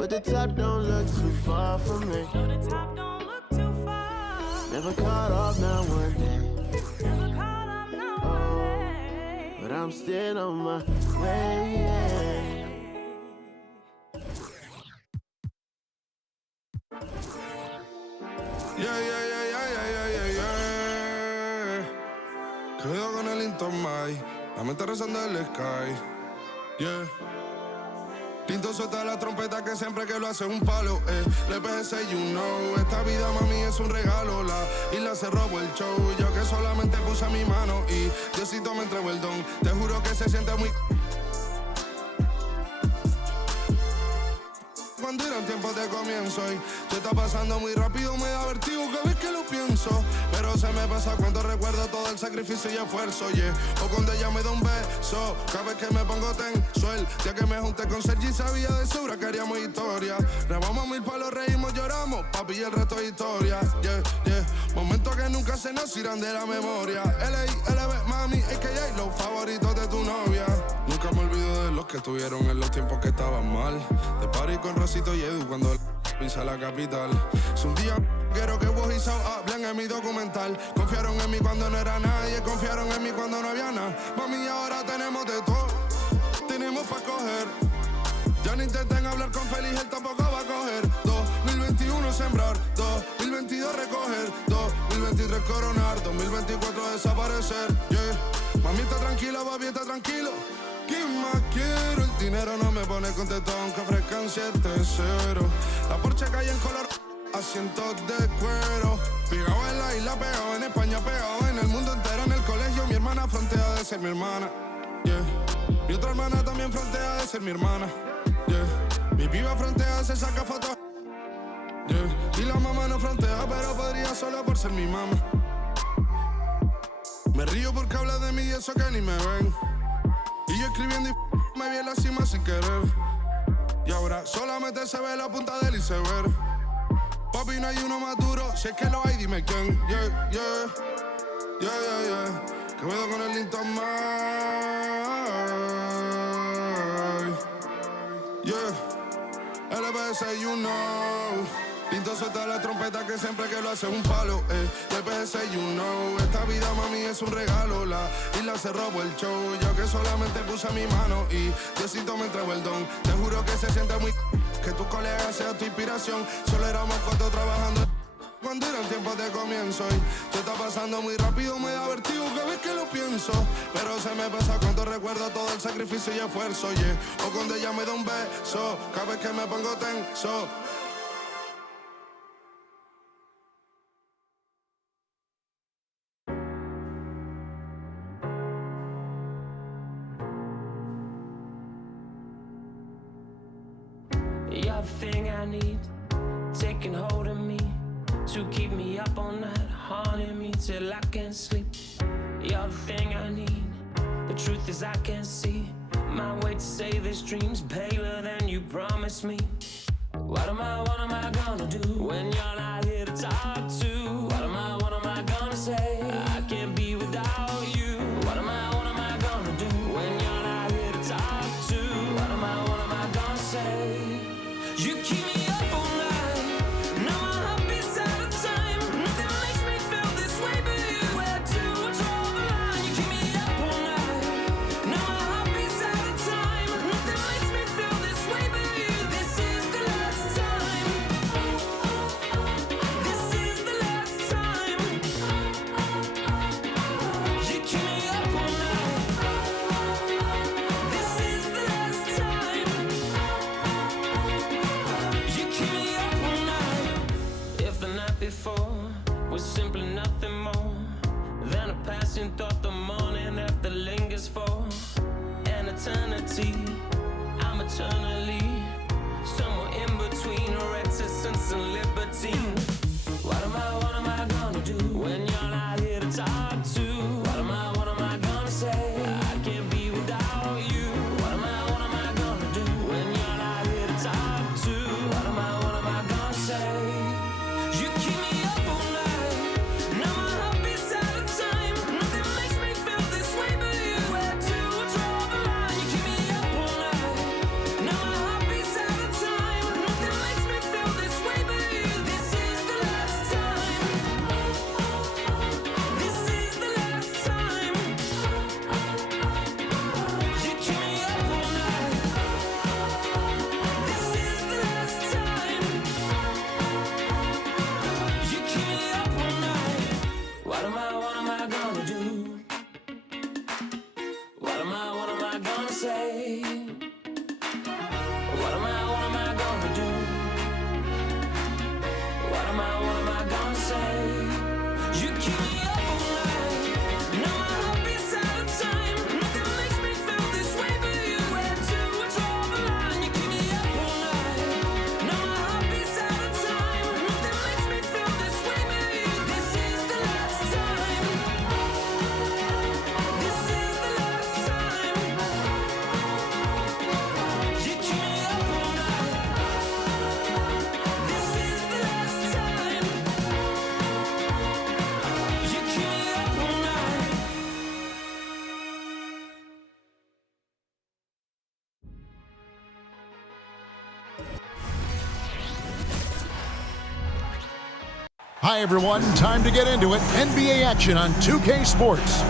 but the top don't look too far from me. No, the top don't look too far. Never caught off, not one day. Never caught up, not one day. But I'm still on my way, yeah. Cuidado con el Intomai, la mente rezando el sky, yeah. Tinto suelta la trompeta que siempre que lo hace un palo, Le PSA, you know, esta vida mami es un regalo. La isla se robó el show, yo que solamente puse mi mano y Diosito me entregó el don. Te juro que se siente muy... Cuando eran tiempos de comienzo y se está pasando muy rápido, me da vertigo cada vez que lo pienso. Pero se me pasa cuando recuerdo todo el sacrificio y esfuerzo, yeah. O cuando ella me da un beso, cada vez que me pongo tenso. El día que me junté con Sergi sabía de sobra que haríamos historia. Grabamos 1000 palos, reímos, lloramos, papi, y el resto es historia, yeah, yeah. Momentos que nunca se nos irán de la memoria. L.A.L.B, mami, a.k.a. los favoritos de tu novia. Nunca me olvido de los que estuvieron en los tiempos que estaban mal. De party con Rosito y Edu cuando pisa la capital. Si un día quiero que vos y Sao hablen en mi documental. Confiaron en mí cuando no era nadie, confiaron en mí cuando no había nada. Mami, ahora tenemos de todo, tenemos pa' coger. Ya no intenten hablar con Feliz, él tampoco va a coger. 2021 sembrar, 2022 recoger, 2023 coronar, 2024 desaparecer, yeah. Mami está tranquila, papi está tranquilo. ¿Qué más quiero? El dinero no me pone contento aunque ofrezcan 7-0. La Porsche cae en color, asientos de cuero. Pegado en la isla, pegado en España, pegado en el mundo entero. En el colegio mi hermana frontea de ser mi hermana, yeah. Mi otra hermana también frontea de ser mi hermana, yeah. Mi piba frontea, se saca fotos, yeah. Y la mamá no frontea, pero podría solo por ser mi mamá. Me río porque habla de mí y eso que ni me ven. Y yo escribiendo y me vi en la cima sin querer. Y ahora solamente se ve la punta del iceberg. Papi, no hay uno más duro, si es que lo hay, dime quién. Yeah, yeah, yeah, yeah, yeah. Que puedo con el Intomai, yeah. LPS, you know. Tinto suelta la trompeta que siempre que lo hace un palo, LPS, you know. Esta vida mami es un regalo. La isla se robó el show, yo que solamente puse mi mano y Diosito me entregó el don. Te juro que se siente muy... que tus colegas sean tu inspiración. Solo éramos 4 trabajando cuando eran tiempos de comienzo y se está pasando muy rápido, me da vertigo cada vez que lo pienso. Pero se me pasa cuando recuerdo todo el sacrificio y esfuerzo, yeah. O cuando ella me da un beso, cada vez que me pongo tenso. You're the thing I need, taking hold of me, to keep me up all night, haunting me till I can't sleep. You're the thing I need, the truth is I can't see my way to say this dream's paler than you promised me. What am I gonna do when you're not here to talk to? What am I gonna say? I can't be without you. What am I gonna do when you're not here to talk to? What am I gonna say? You keep me up all night, now my heart beats out of time. Nothing makes me feel this way but you. Where to draw the line? You keep me up all night, now my heart beats out of time. Nothing makes me feel this way but you. This is the last time. This is the last time. You keep me up all night. This is the last time. You keep me up all night. If the night before was simply nothing more than a passing thought, the morning after lingers for an eternity. I'm eternally somewhere in between reticence and libertine. What am I gonna do when you're not here to talk to? What am I gonna say? I can't be without you. What am I gonna do when you're not here to talk to? What am I gonna say? You keep me up all night, now my heart beats out of time. Nothing makes me feel this way but you. Where to draw the line? You keep me up all night, now my heart beats out of time. Hi, everyone. Time to get into it. NBA action on 2K Sports.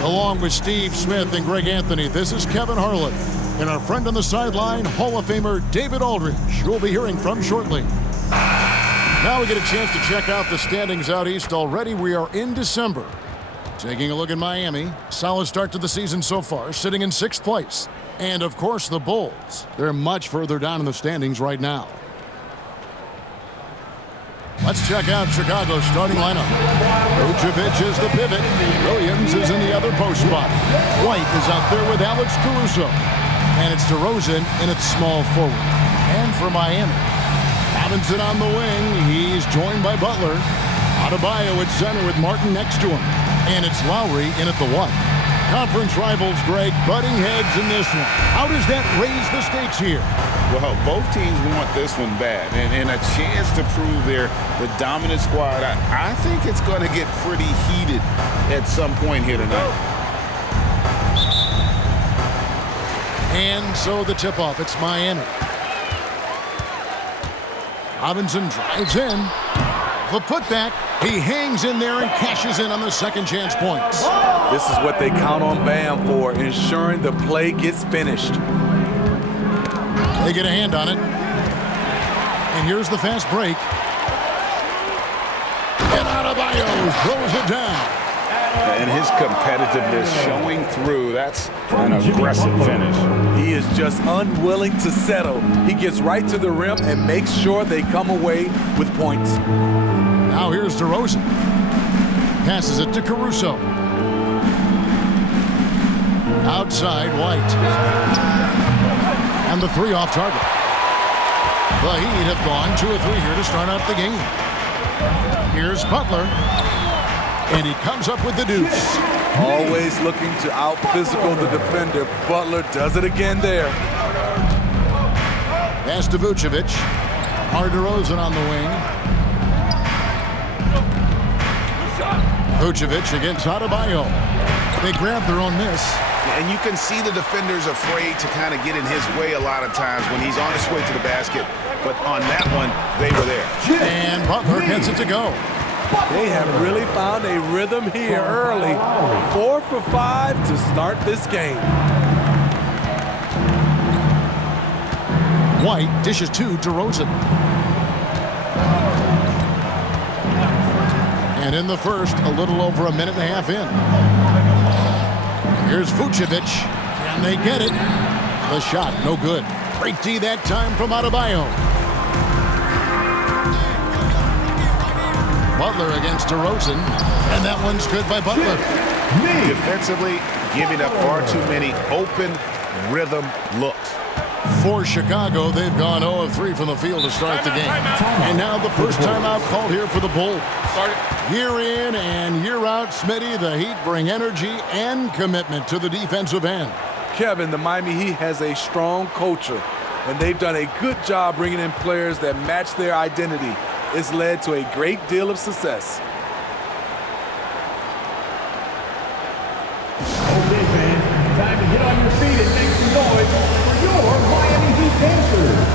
Along with Steve Smith and Greg Anthony, this is Kevin Harlan. And our friend on the sideline, Hall of Famer David Aldridge, who we'll be hearing from shortly. Now we get a chance to check out the standings out east already. We are in December. Taking a look at Miami. Solid start to the season so far, sitting in 6th place. And, of course, the Bulls. They're much further down in the standings right now. Let's check out Chicago's starting lineup. Vucevic is the pivot. Williams is in the other post spot. White is out there with Alex Caruso. And it's DeRozen in its small forward. And for Miami, Robinson on the wing. He's joined by Butler. Adebayo at center with Martin next to him. And it's Lowry in at the 1. Conference rivals, Greg, butting heads in this one. How does that raise the stakes here? Well, both teams want this one bad, and a chance to prove they're the dominant squad. I think it's going to get pretty heated at some point here tonight. And so the tip-off, it's Miami. Robinson drives in. The putback, he hangs in there and cashes in on the second chance points. This is what they count on Bam for, ensuring the play gets finished. They get a hand on it. And here's the fast break. And Adebayo throws it down. And his competitiveness showing through. That's an aggressive finish. He is just unwilling to settle. He gets right to the rim and makes sure they come away with points. Now here's DeRozen. Passes it to Caruso. Outside, White. And the 3 off target. The Heat have gone 2 of 3 here to start out the game. Here's Butler. And he comes up with the deuce. Always looking to out-physical the defender. Butler does it again there. Pass to Vucevic. DeRozen on the wing. Vucevic against Adebayo. They grab their own miss. And you can see the defenders afraid to kind of get in his way a lot of times when he's on his way to the basket. But on that one, they were there. And Butler gets it to go. They have really found a rhythm here early. 4 for 5 to start this game. White dishes to DeRozen. And in the first, a little over a minute and a half in. Here's Vucevic. Can they get it? The shot, no good. Great D that time from Adebayo. Butler against DeRozen. And that one's good by Butler. Defensively, giving up far too many open rhythm looks. For Chicago, they've gone 0 of 3 from the field to start the game. And now the first timeout called here for the Bulls. Year in and year out, Smitty, the Heat bring energy and commitment to the defensive end. Kevin, the Miami Heat has a strong culture, and they've done a good job bringing in players that match their identity. It's led to a great deal of success. Okay, fans, time to get on your feet and make some noise for your Miami Heat dancers.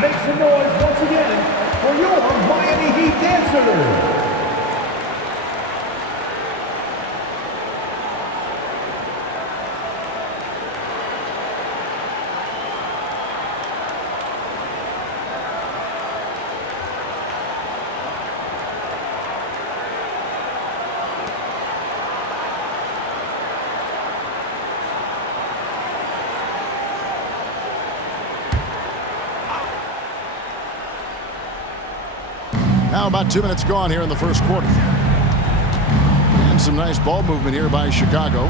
Make some noise once again for your Miami Heat answer. Now about 2 minutes gone here in the first quarter. And some nice ball movement here by Chicago.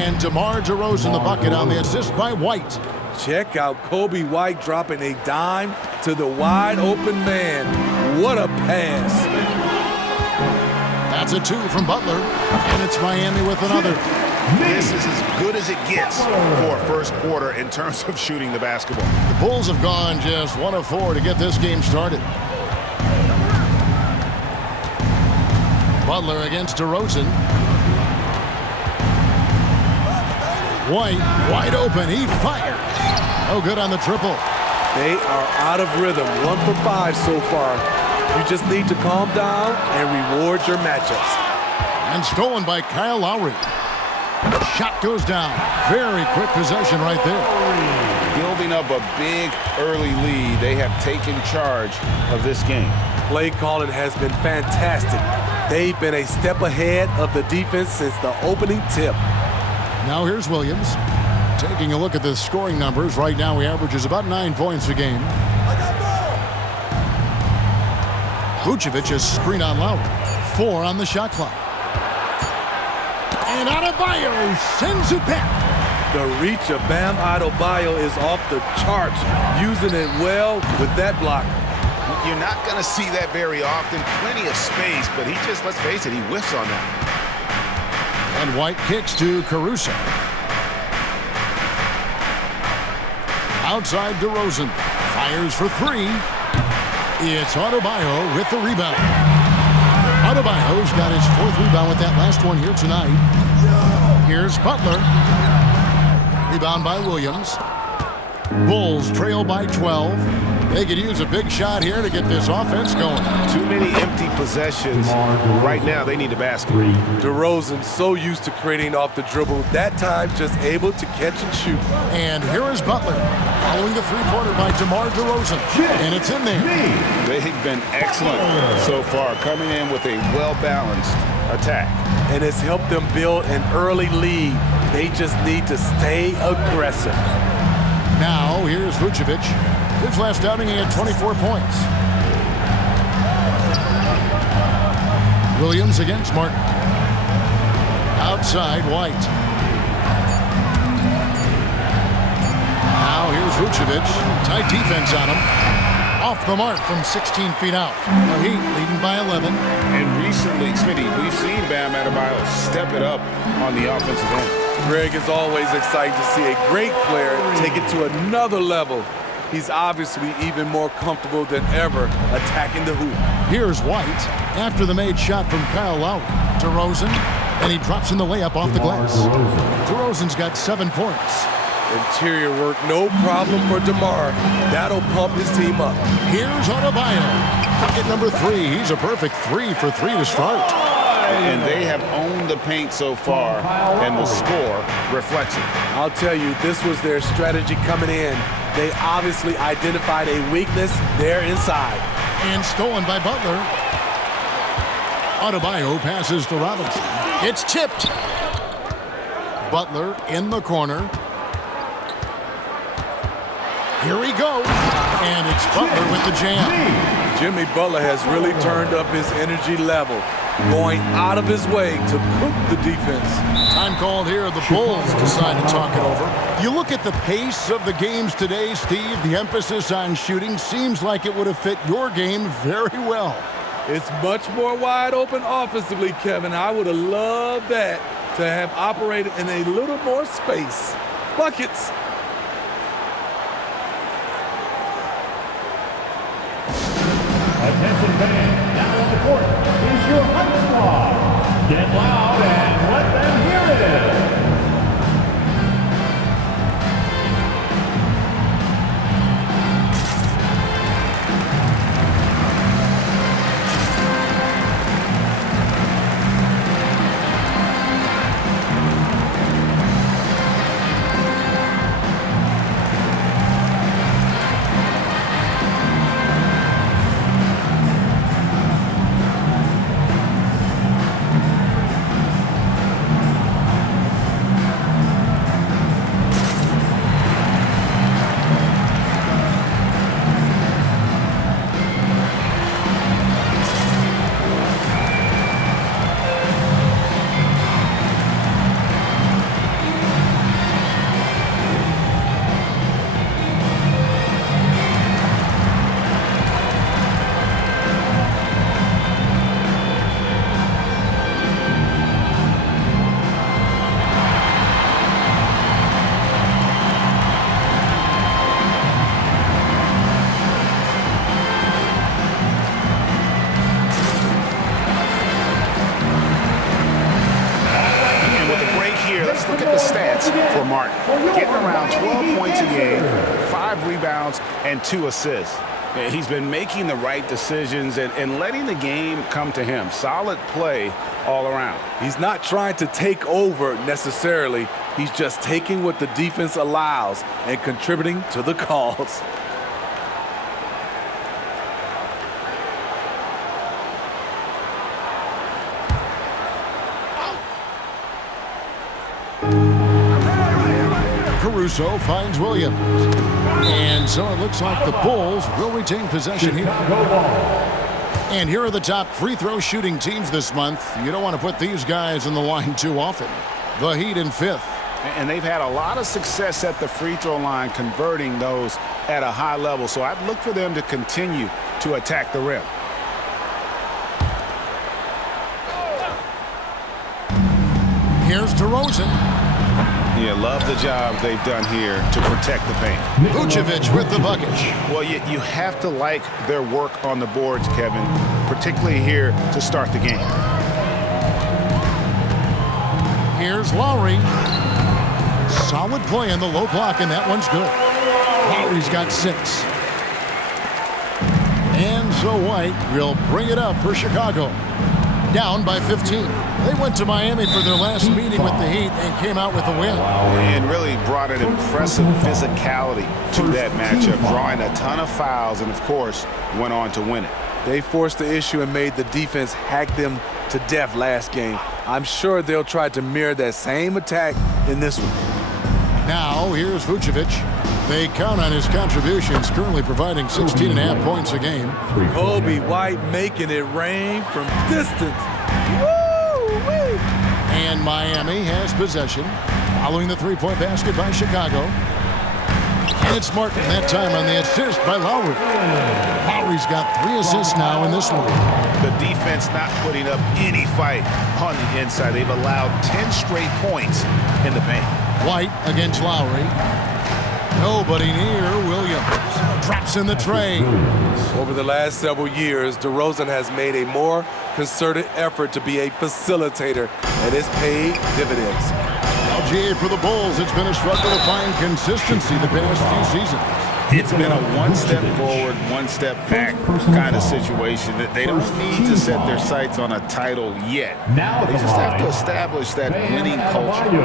And DeMar DeRozen the bucket on the assist by White. Check out Kobe White dropping a dime to the wide open man. What a pass. That's a 2 from Butler. And it's Miami with another. This is as good as it gets for a first quarter in terms of shooting the basketball. The Bulls have gone just 1 of 4 to get this game started. Butler against DeRozen. White, wide open. He fires. No good on the triple. They are out of rhythm. 1 for 5 so far. You just need to calm down and reward your matchups. And stolen by Kyle Lowry. Shot goes down. Very quick possession right there. Building up a big early lead. They have taken charge of this game. Play calling has been fantastic. They've been a step ahead of the defense since the opening tip. Now here's Williams. Taking a look at the scoring numbers. Right now he averages about 9 points a game. Vucevic has screen on Lowry. 4 on the shot clock. And Adebayo sends it back. The reach of Bam Adebayo is off the charts. Using it well with that block. You're not going to see that very often. Plenty of space, but he just, let's face it, he whiffs on that. And White kicks to Caruso. Outside DeRozen. Fires for 3. It's Adebayo with the rebound. Adebayo's got his 4th rebound with that last one here tonight. Here's Butler. Rebound by Williams. Bulls trail by 12. They could use a big shot here to get this offense going. Too many empty possessions. Right now, they need a basket. DeRozan so used to creating off the dribble. That time, just able to catch and shoot. And here is Butler. Following the three-pointer by DeMar DeRozan. And it's in there. They've been excellent so far, coming in with a well-balanced attack. And it's helped them build an early lead. They just need to stay aggressive. Now, here's Vucevic. His last outing, he had 24 points. Williams against Martin. Outside, White. Now, here's Vucevic. Tight defense on him. Off the mark from 16 feet out. The Heat leading by 11. And recently, Smitty, we've seen Bam Adebayo step it up on the offensive end. Greg is always excited to see a great player take it to another level. He's obviously even more comfortable than ever attacking the hoop. Here's White after the made shot from Kyle Lowry. DeRozen, and he drops in the layup off the glass. DeRozen's got 7 points. Interior work, no problem for DeMar. That'll pump his team up. Here's Adebayo. Bucket number 3. He's a perfect 3 for 3 to start. And they have owned the paint so far, and the score reflects it. I'll tell you, this was their strategy coming in. They obviously identified a weakness there inside. And stolen by Butler. Adebayo passes to Robinson. It's tipped. Butler in the corner. Here he goes. And it's Butler with the jam. Jimmy Butler has really turned up his energy level, going out of his way to cook the defense. Time called here. The Bulls decide to talk it over. You look at the pace of the games today, Steve, the emphasis on shooting seems like it would have fit your game very well. It's much more wide open offensively, Kevin. I would have loved that to have operated in a little more space. Buckets. Attention fans, now on the court is your hype squad. Get loud and let them hear it. rebounds, and 2 assists. He's been making the right decisions and letting the game come to him. Solid play all around. He's not trying to take over necessarily. He's just taking what the defense allows and contributing to the cause. Caruso finds Williams. And so it looks like the Bulls will retain possession here. And here are the top free throw shooting teams this month. You don't want to put these guys in the line too often. The Heat in 5th. And they've had a lot of success at the free throw line converting those at a high level. So I'd look for them to continue to attack the rim. Here's DeRozen. Yeah, love the job they've done here to protect the paint. Vucevic with the bucket. Well, you have to like their work on the boards, Kevin, particularly here to start the game. Here's Lowry. Solid play in the low block, and that one's good. Lowry's got 6. And so White will bring it up for Chicago. Down by 15. They went to Miami for their last meeting with the Heat and came out with a win. And really brought an impressive physicality to that matchup, drawing a ton of fouls and, of course, went on to win it. They forced the issue and made the defense hack them to death last game. I'm sure they'll try to mirror that same attack in this one. Now, here's Vucevic. They count on his contributions, currently providing 16.5 points a game. Kobe White making it rain from distance. And Miami has possession, following the three-point basket by Chicago. And it's Martin that time on the assist by Lowry. Lowry's got 3 assists now in this one. The defense not putting up any fight on the inside. They've allowed 10 straight points in the paint. White against Lowry. Nobody near Williams. Drops in the tray. Over the last several years, DeRozen has made a more concerted effort to be a facilitator, and it's paid dividends. LGA for the Bulls. It's been a struggle to find consistency the past few seasons. It's been a one step forward, one step back kind of situation that they don't need to set their sights on a title yet. They just have to establish that winning culture.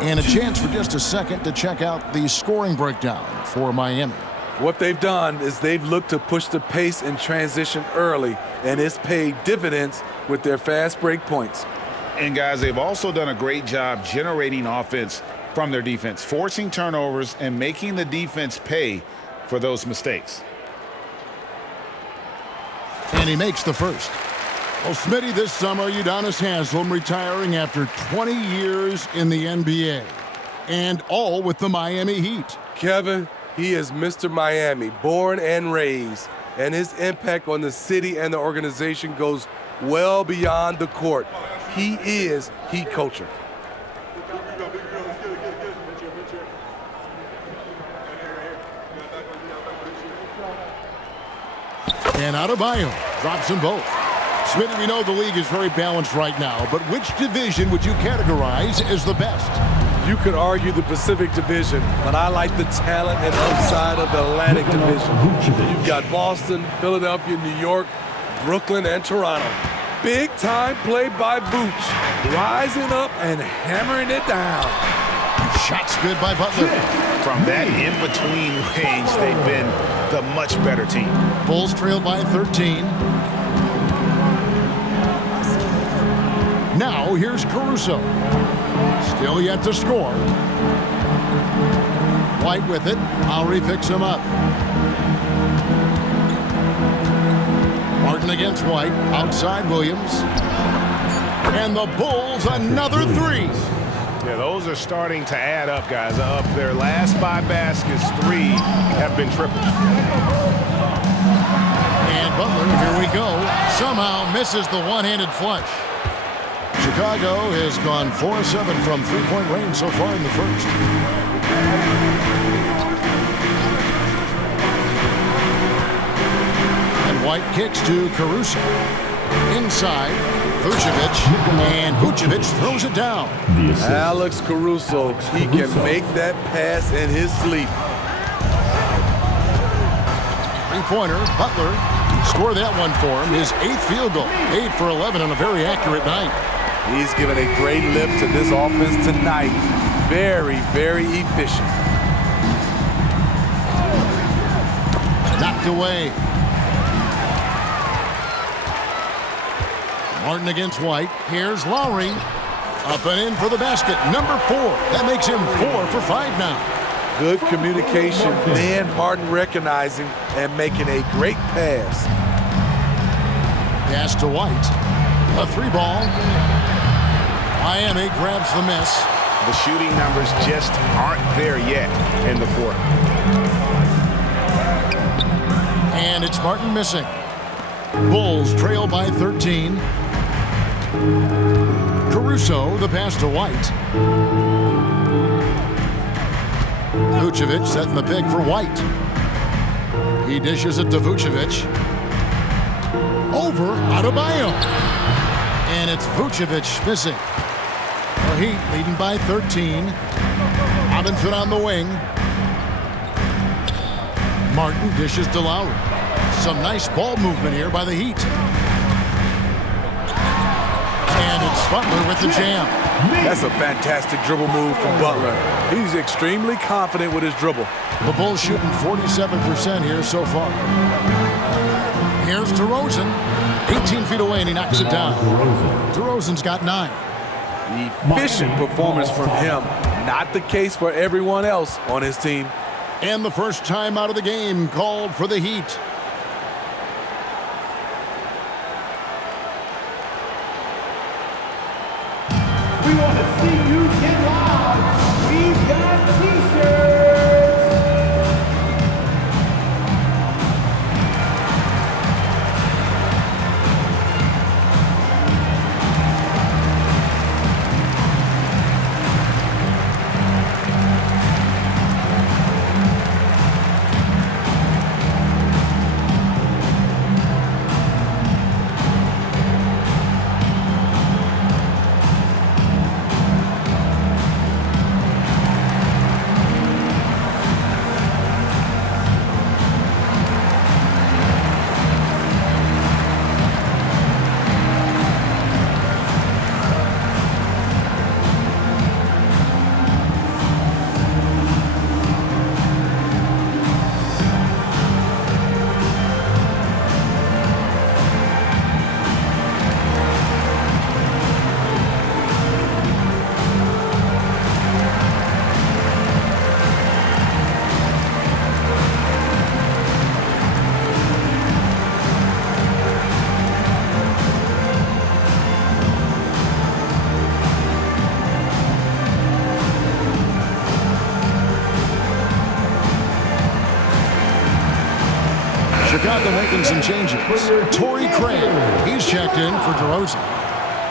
And a chance for just a second to check out the scoring breakdown for Miami. What they've done is they've looked to push the pace in transition early, and it's paid dividends with their fast break points. And guys, they've also done a great job generating offense from their defense, forcing turnovers and making the defense pay for those mistakes. And he makes the first. Well, Smitty, this summer, Udonis Haslem retiring after 20 years in the NBA, and all with the Miami Heat. Kevin, he is Mr. Miami, born and raised, and his impact on the city and the organization goes well beyond the court. He is Heat culture. And Adebayo drops them both. Smitty, we know the league is very balanced right now, but which division would you categorize as the best? You could argue the Pacific Division, but I like the talent and upside of the Atlantic Division. You've got Boston, Philadelphia, New York, Brooklyn, and Toronto. Big time play by Vooch, rising up and hammering it down. Shots good by Butler. From that in-between range, they've been the much better team. Bulls trail by 13. Now here's Caruso. Still yet to score. White with it. Lowry picks him up. Martin against White. Outside Williams. And the Bulls another 3. Yeah, those are starting to add up, guys. Of their last 5 baskets, 3 have been triples. And Butler, here we go, somehow misses the one-handed flush. Chicago has gone 4-7 from three-point range so far in the first. And White kicks to Caruso. Inside, Vucevic, and Vucevic throws it down. Alex Caruso, he can make that pass in his sleep. three-pointer. Butler scored that one for him. His 8th field goal. 8 for 11 on a very accurate night. He's given a great lift to this offense tonight. Very, very efficient. Knocked away. Martin against White. Here's Lowry. Up and in for the basket. Number 4. That makes him 4 for 5 now. Good communication. Then Martin recognizing and making a great pass. Pass to White. A 3-ball. Miami grabs the miss. The shooting numbers just aren't there yet in the quarter. And it's Martin missing. Bulls trail by 13. Caruso, the pass to White. Vucevic setting the pick for White. He dishes it to Vucevic. Over Adebayo. And it's Vucevic missing. The Heat leading by 13. Robinson on the wing. Martin dishes to Lowry. Some nice ball movement here by the Heat. And it's Butler with the jam. That's a fantastic dribble move from Butler. He's extremely confident with his dribble. The Bulls shooting 47% here so far. Here's DeRozen. 18 feet away and he knocks it down. DeRozen's got 9. Efficient performance from him. Not the case for everyone else on his team. And the first time out of the game called for the Heat. We want to see you get loud. We've got t-shirts. Chicago making some changes. Torrey Craig, he's checked in for DeRozen.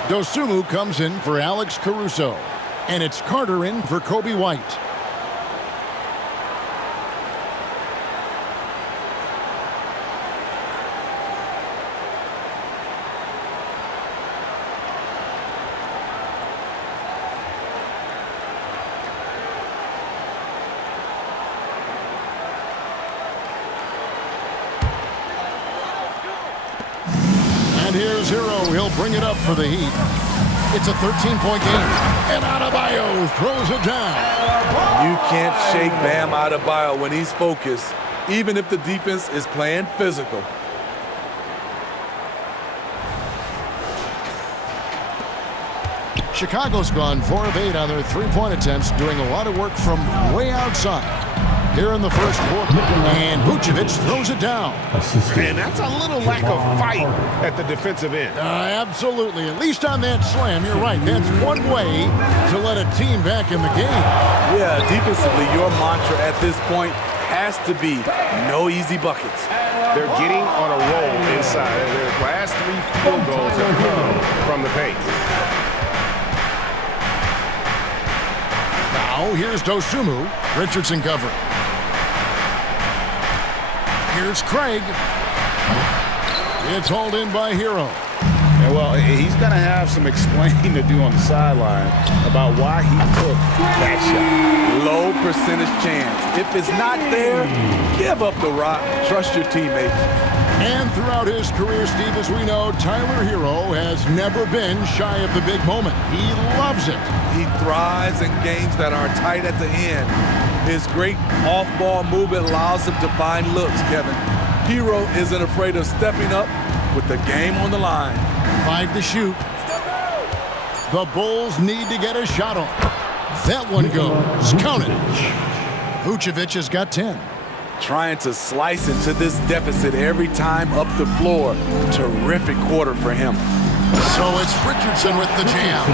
Dosunmu comes in for Alex Caruso. And it's Carter in for Kobe White. And here's Hero. He'll bring it up for the Heat. It's a 13-point game. And Adebayo throws it down. You can't shake Bam Adebayo when he's focused, even if the defense is playing physical. Chicago's gone 4 of 8 on their three-point attempts, doing a lot of work from way outside. Here in the first quarter, and Vucevic throws it down. And that's a little lack of fight at the defensive end. Absolutely. At least on that slam, you're right. That's one way to let a team back in the game. Yeah, defensively, your mantra at this point has to be no easy buckets. They're getting on a roll inside. Their last 3 field goals have come from the paint. Now, here's Dosunmu. Richardson covering. Here's Craig. It's hauled in by Hero. And well, he's going to have some explaining to do on the sideline about why he took that shot. Low percentage chance. If it's not there, give up the rock. Trust your teammates. And throughout his career, Steve, as we know, Tyler Hero has never been shy of the big moment. He loves it. He thrives in games that are tight at the end. His great off-ball movement allows him to find looks, Kevin. Hero isn't afraid of stepping up with the game on the line. 5 to shoot. The Bulls need to get a shot on. That one goes. Count it. Vucevic has got 10. Trying to slice into this deficit every time up the floor. Terrific quarter for him. So it's Richardson with the jam.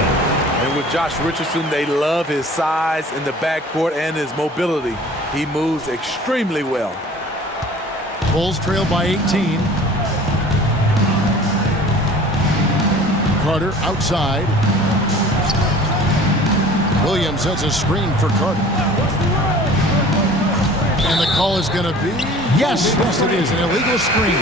And with Josh Richardson, they love his size in the backcourt and his mobility. He moves extremely well. Bulls trail by 18. Carter outside. Williams has a screen for Carter. And the call is going to be, yes, it is, an illegal screen.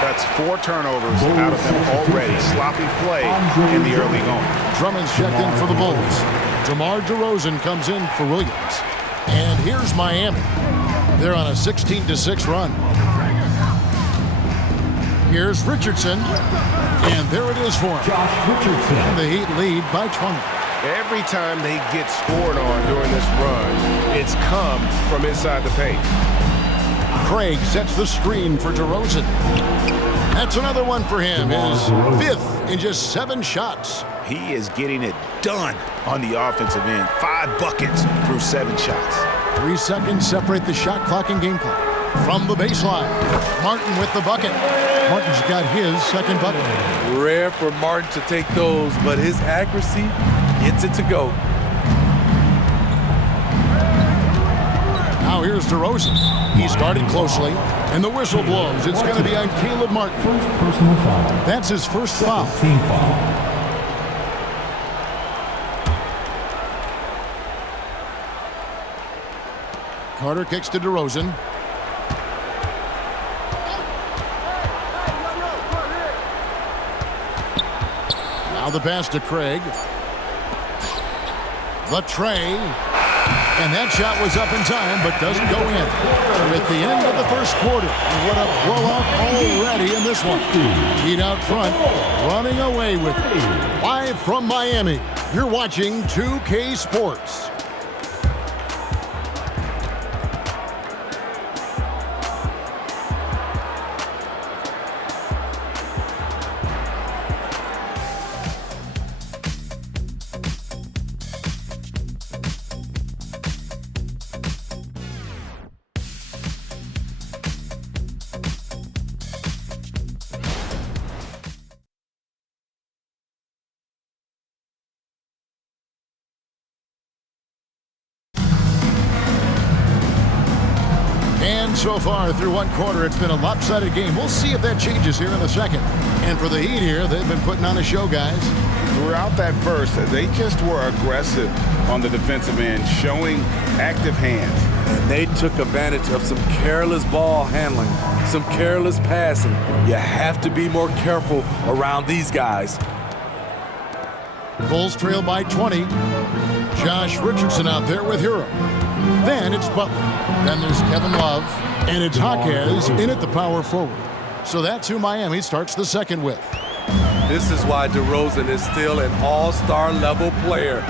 That's 4 turnovers out of them already. Sloppy play in the early going. Drummond's checked in for the Bulls. DeMar DeRozen comes in for Williams. And here's Miami. They're on a 16-6 run. Here's Richardson. And there it is for him. Josh Richardson. And the Heat lead by 20. Every time they get scored on during this run, it's come from inside the paint. Craig sets the screen for DeRozen. That's another one for him. His 5th in just 7 shots. He is getting it done on the offensive end. 5 buckets through 7 shots. 3 seconds separate the shot clock and game clock. From the baseline, Martin with the bucket. Martin's got his 2nd bucket. Rare for Martin to take those, but his accuracy gets it to go. Now here's DeRozen. He's guarded closely, and the whistle blows. It's going to be on Caleb Martin. First personal foul. That's his first foul. Team foul. Carter kicks to DeRozen. Now the pass to Craig. The tray. And that shot was up in time, but doesn't go in. We're at the end of the first quarter. And what a blowout already in this one. Heat out front, running away with it. Live from Miami, you're watching 2K Sports. And so far through one quarter, it's been a lopsided game. We'll see if that changes here in a second. And for the Heat here, they've been putting on a show, guys. Throughout that first, they just were aggressive on the defensive end, showing active hands. And they took advantage of some careless ball handling, some careless passing. You have to be more careful around these guys. Bulls trail by 20. Josh Richardson out there with Hero. Then it's Butler. Then there's Kevin Love. And it's Jaquez in at the power forward. So that's who Miami starts the second with. This is why DeRozen is still an all-star level player,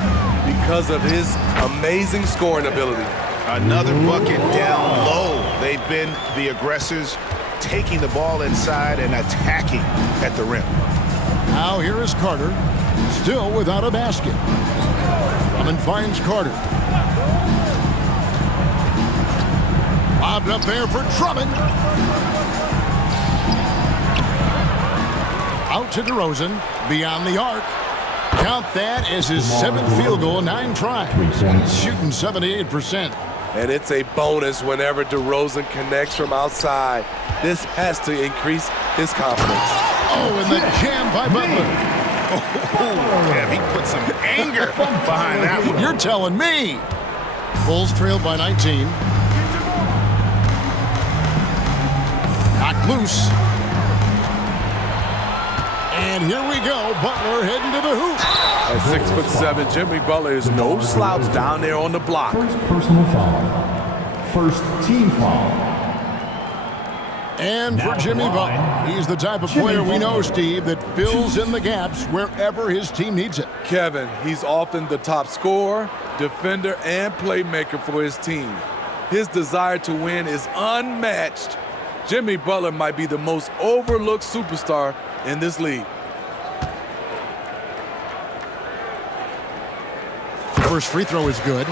because of his amazing scoring ability. Another bucket down low. They've been the aggressors, taking the ball inside and attacking at the rim. Now here is Carter, still without a basket. Drummond finds Carter. Lobbed up there for Drummond. Out to DeRozen, beyond the arc. Count that as his 7th field goal, 9 tries. He's shooting 78%. And it's a bonus whenever DeRozen connects from outside. This has to increase his confidence. Oh, and the jam by Butler. Yeah, he put some anger behind that one. You're telling me. Bulls trailed by 19. Knocked loose. And And here we go. Butler heading to the hoop. At 6'7", Jimmy Butler is no slouch down there on the block. First personal foul. First team foul. And for Jimmy Butler, he's the type of player we know, Steve, that fills in the gaps wherever his team needs it. Kevin, he's often the top scorer, defender, and playmaker for his team. His desire to win is unmatched. Jimmy Butler might be the most overlooked superstar in this league. The first free throw is good.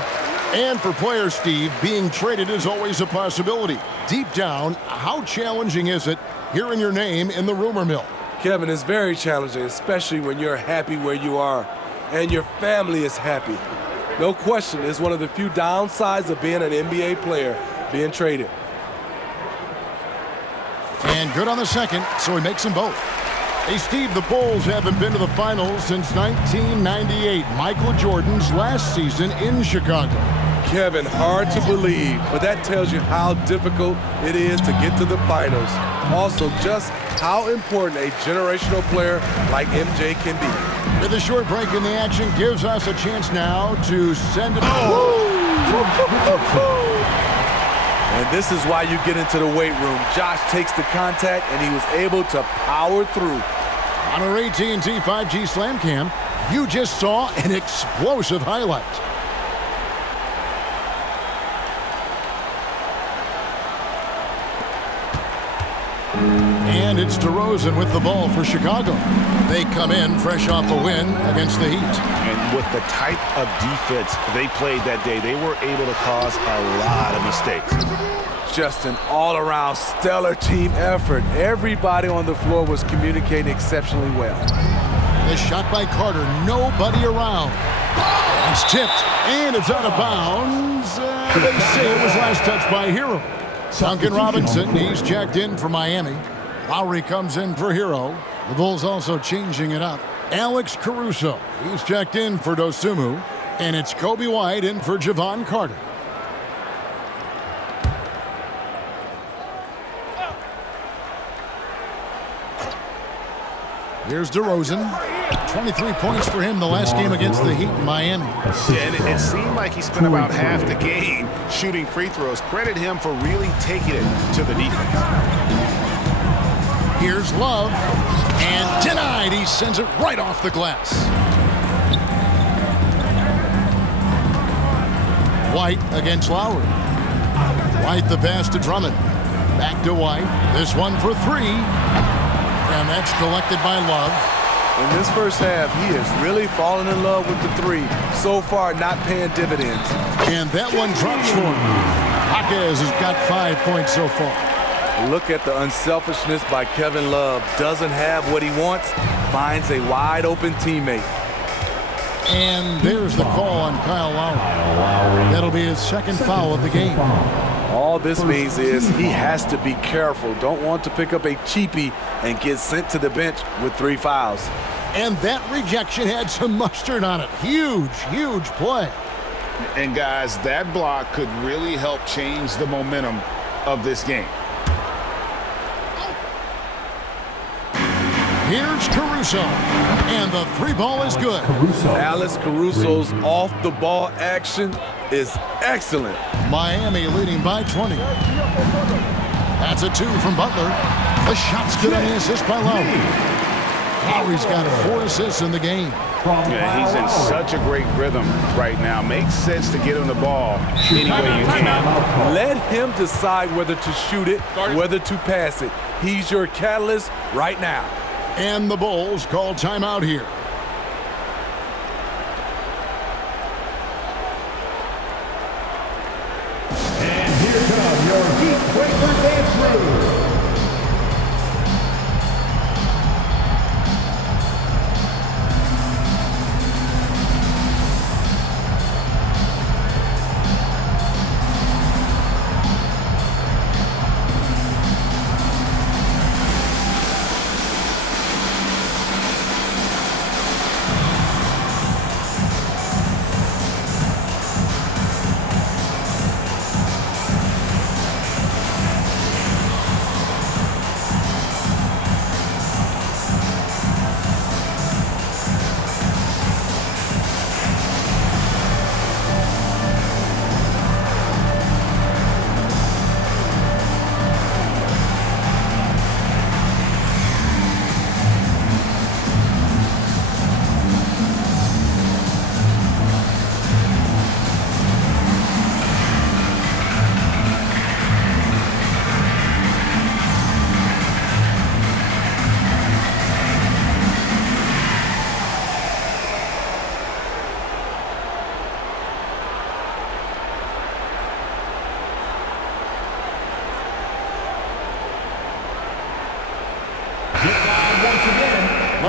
And for players, Steve, being traded is always a possibility. Deep down, how challenging is it hearing your name in the rumor mill? Kevin, it's very challenging, especially when you're happy where you are and your family is happy. No question, it's one of the few downsides of being an NBA player, being traded. And good on the second, so he makes them both. Hey, Steve, the Bulls haven't been to the finals since 1998, Michael Jordan's last season in Chicago. Kevin, hard to believe, but that tells you how difficult it is to get to the finals. Also, just how important a generational player like MJ can be. With a short break in the action, gives us a chance now to send it. And this is why you get into the weight room. Josh takes the contact, and he was able to power through. On our AT&T 5G Slam Cam, you just saw an explosive highlight. And it's DeRozen with the ball for Chicago. They come in fresh off a win against the Heat. And with the type of defense they played that day, they were able to cause a lot of mistakes. Just an all-around stellar team effort. Everybody on the floor was communicating exceptionally well. The shot by Carter, nobody around. It's tipped, and it's out of bounds. They say it was last touched by Hero. Duncan Robinson, he's checked in for Miami. Lowry comes in for Hero. The Bulls also changing it up. Alex Caruso, he's checked in for Dosunmu. And it's Kobe White in for Javon Carter. Here's DeRozen. 23 points for him the last game against the Heat in Miami. Yeah, and it seemed like he spent about half the game shooting free throws. Credit him for really taking it to the defense. Here's Love. And denied. He sends it right off the glass. White against Lowry. White the pass to Drummond. Back to White. This one for three. And that's collected by Love. In this first half, he is really falling in love with the three. So far, not paying dividends. And that one drops for him. Jaquez has got 5 points so far. Look at the unselfishness by Kevin Love. Doesn't have what he wants, finds a wide-open teammate. And there's the call on Kyle Lowry. That'll be his second foul of the game. All this means is he has to be careful. Don't want to pick up a cheapie and get sent to the bench with 3 fouls. And that rejection had some mustard on it. Huge, huge play. And guys, that block could really help change the momentum of this game. Here's Caruso. And the three ball is good. Alex Caruso's off-the-ball action is excellent. Miami leading by 20. That's a 2 from Butler. The shot's good on the assist by Lowry. Lowry's got 4 assists in the game. Yeah, he's in such a great rhythm right now. Makes sense to get him the ball any way you can. Let him decide whether to shoot it, whether to pass it. He's your catalyst right now. And the Bulls call timeout here. And here come your Heat Breaker dance move.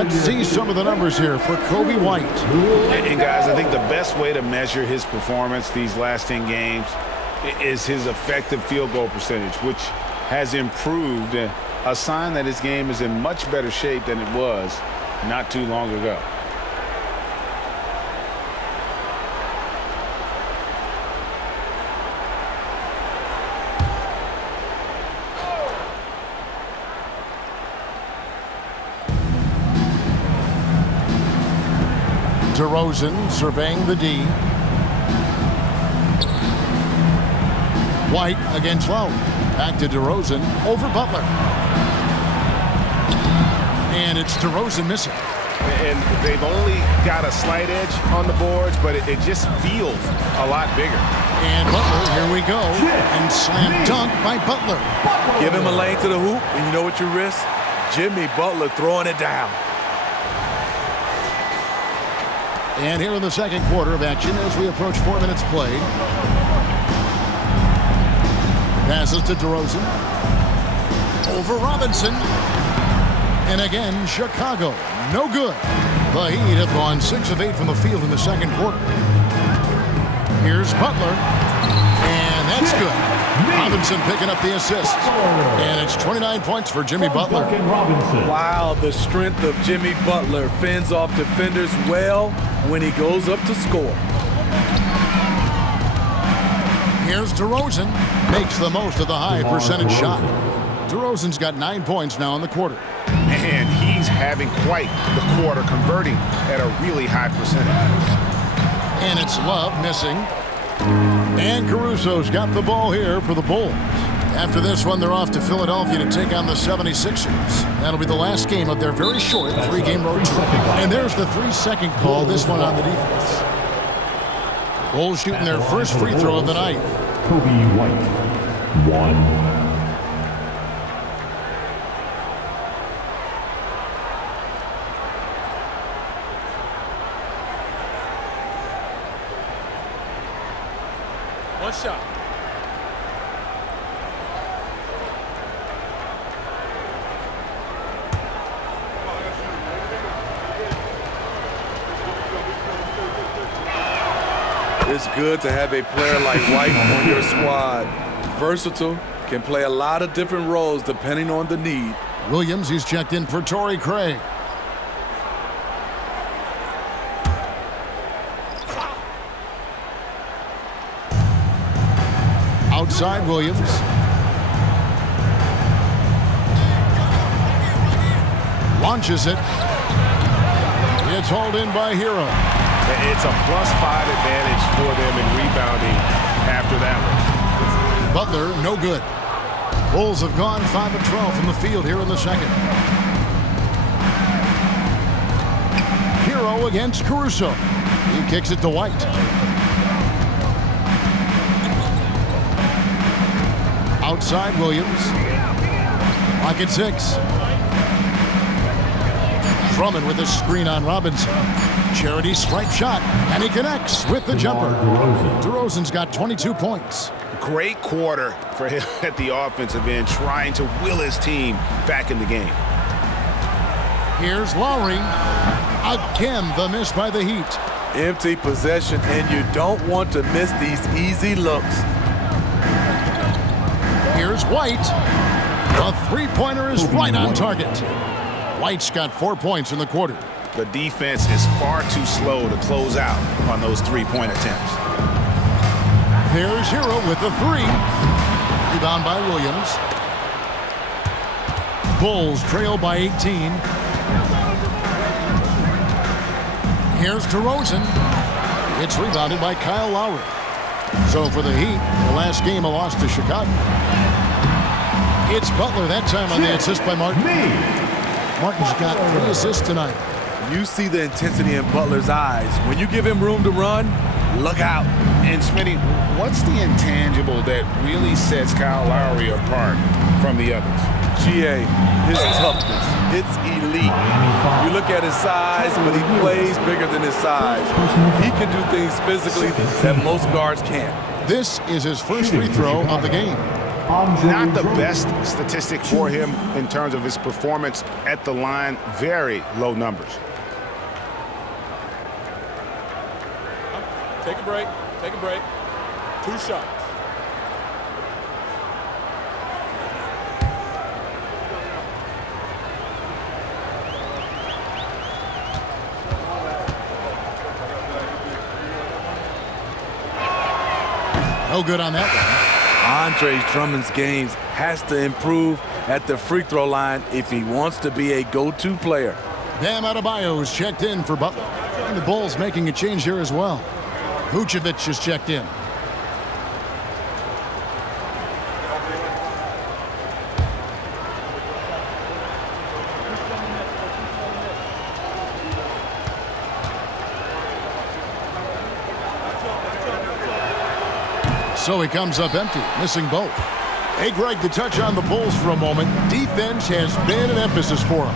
Let's see some of the numbers here for Kobe White. And guys, I think the best way to measure his performance these last 10 games is his effective field goal percentage, which has improved, a sign that his game is in much better shape than it was not too long ago. DeRozen surveying the D. White against Lowe. Back to DeRozen over Butler. And it's DeRozen missing. And they've only got a slight edge on the boards, but it just feels a lot bigger. And Butler, here we go. And slam dunk by Butler. Give him a lane to the hoop, and you know what you risk? Jimmy Butler throwing it down. And here in the second quarter of action as we approach 4 minutes played. Passes to DeRozen. Over Robinson. And again, Chicago. No good. The Heat have gone 6 of 8 from the field in the second quarter. Here's Butler. And that's good. Robinson picking up the assist. And it's 29 points for Jimmy Butler. Wow, the strength of Jimmy Butler fends off defenders well when he goes up to score. Here's DeRozen. Makes the most of the high percentage shot. DeRozen's got 9 points now in the quarter. Man, he's having quite the quarter, converting at a really high percentage. And it's Love missing. And Caruso's got the ball here for the Bulls. After this one, they're off to Philadelphia to take on the 76ers. That'll be the last game of their very short 3-game road trip. And there's the 3-second call, this one on the defense. Bulls shooting their first free throw of the night. Kobe White, 1. One shot. It's good to have a player like White on your squad. Versatile, can play a lot of different roles depending on the need. Williams, he's checked in for Torrey Craig. Outside Williams. Launches it. It's hauled in by Hero. It's a +5 advantage for them in rebounding after that one. Butler, no good. Bulls have gone 5 of 12 from the field here in the second. Hero against Caruso. He kicks it to White. Outside Williams. Pocket 6. Drummond with a screen on Robinson. Charity stripe shot, and he connects with the jumper. DeRozen's got 22 points. Great quarter for him at the offensive end, trying to will his team back in the game. Here's Lowry. Again, the miss by the Heat. Empty possession, and you don't want to miss these easy looks. Here's White. The three-pointer is right on target. White's got 4 points in the quarter. The defense is far too slow to close out on those three-point attempts. There's Hero with the 3. Rebound by Williams. Bulls trail by 18. Here's DeRozen. It's rebounded by Kyle Lowry. So for the Heat, the last game a loss to Chicago. It's Butler that time on the assist by Martin. Martin's got 3 assists tonight. You see the intensity in Butler's eyes. When you give him room to run, look out. And Smitty, what's the intangible that really sets Kyle Lowry apart from the others? GA, his toughness. It's elite. You look at his size, but he plays bigger than his size. He can do things physically that most guards can't. This is his first free throw of the game. Not the best statistic for him in terms of his performance at the line. Very low numbers. Take a break. Take a break. 2 shots. No good on that one. Andre Drummond's games has to improve at the free throw line if he wants to be a go-to player. Bam Adebayo is checked in for Butler. And the Bulls making a change here as well. Vucevic is checked in. So he comes up empty, missing both. Hey, Greg, to touch on the Bulls for a moment, defense has been an emphasis for them.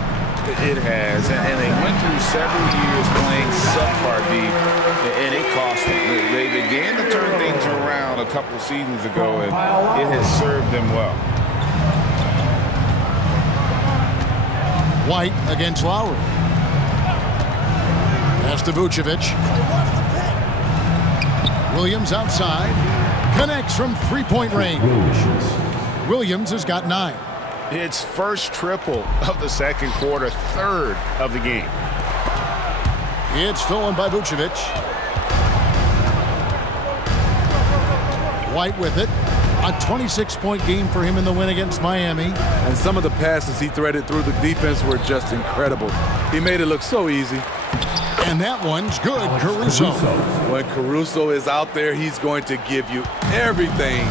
It has, and they went through several years playing subpar D, and it cost them. They began to turn things around a couple seasons ago, and it has served them well. White against Lowry. Pass to Vucevic. Williams outside. Connects from three-point range. Williams has got 9. It's first triple of the second quarter, third of the game. It's stolen by Vucevic. White with it. A 26-point game for him in the win against Miami. And some of the passes he threaded through the defense were just incredible. He made it look so easy. And that one's good, Caruso. When Caruso is out there, he's going to give you everything.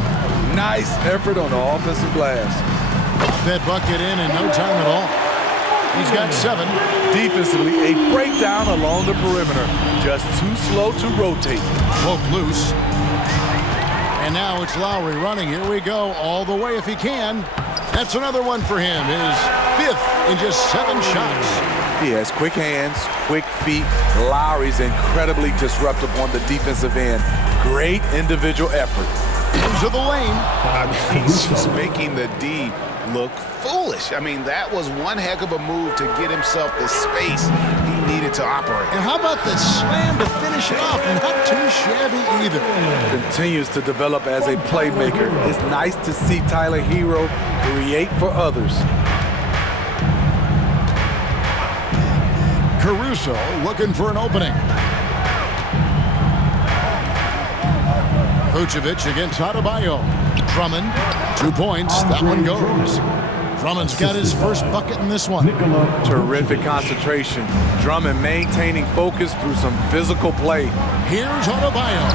Nice effort on the offensive glass. That bucket in no time at all. He's got 7. Defensively, a breakdown along the perimeter. Just too slow to rotate. Poke loose. And now it's Lowry running. Here we go, all the way if he can. That's another one for him. His 5th in just 7 shots. He has quick hands, quick feet. Lowry's incredibly disruptive on the defensive end. Great individual effort. Into the lane. He's just making the D look foolish. I mean, that was one heck of a move to get himself the space he needed to operate. And how about the slam to finish it off? Not too shabby either. Continues to develop as a playmaker. It's nice to see Tyler Hero create for others. Caruso looking for an opening. Vucevic against Adebayo. Drummond, 2 points. That one goes. Drummond's got his first bucket in this one. Terrific concentration. Drummond maintaining focus through some physical play. Here's Adebayo.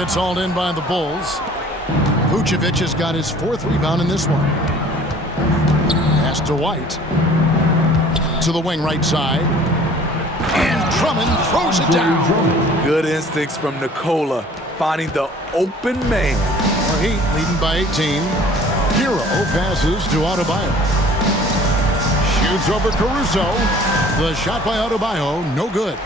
It's hauled in by the Bulls. Vucevic has got his 4th rebound in this one. Pass to White. To the wing right side. And Drummond throws it down. Good instincts from Nikola, finding the open man. Heat leading by 18. Hero passes to Adebayo. Shoots over Caruso. The shot by Adebayo, no good.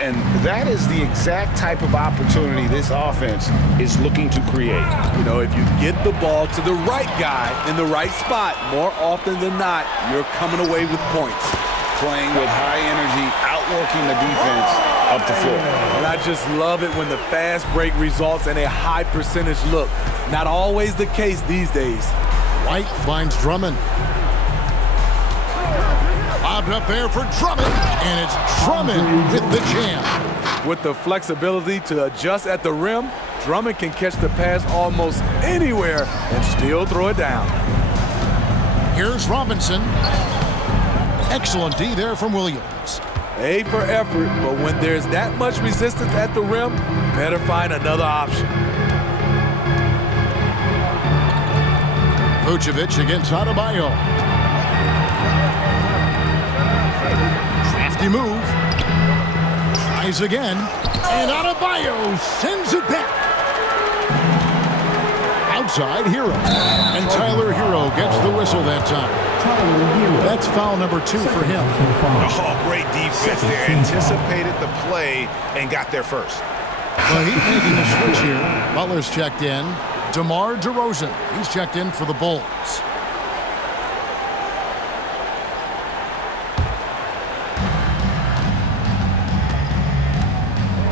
And that is the exact type of opportunity this offense is looking to create. You know, if you get the ball to the right guy in the right spot, more often than not, you're coming away with points. Playing with high energy, outworking the defense up the floor. And I just love it when the fast break results in a high percentage look. Not always the case these days. White finds Drummond. Lobbed up there for Drummond, and it's Drummond with the jam. With the flexibility to adjust at the rim, Drummond can catch the pass almost anywhere and still throw it down. Here's Robinson. Excellent D there from Williams. A for effort, but when there's that much resistance at the rim, better find another option. Vucevic against Adebayo. Crafty move. Tries again. And Adebayo sends it back. Outside, Hero. And Tyler Hero gets the whistle that time. That's foul number 2 for him. Oh, great defense there. Anticipated the play and got there first. Well, he's making a switch here. Butler's checked in. DeMar DeRozen. He's checked in for the Bulls.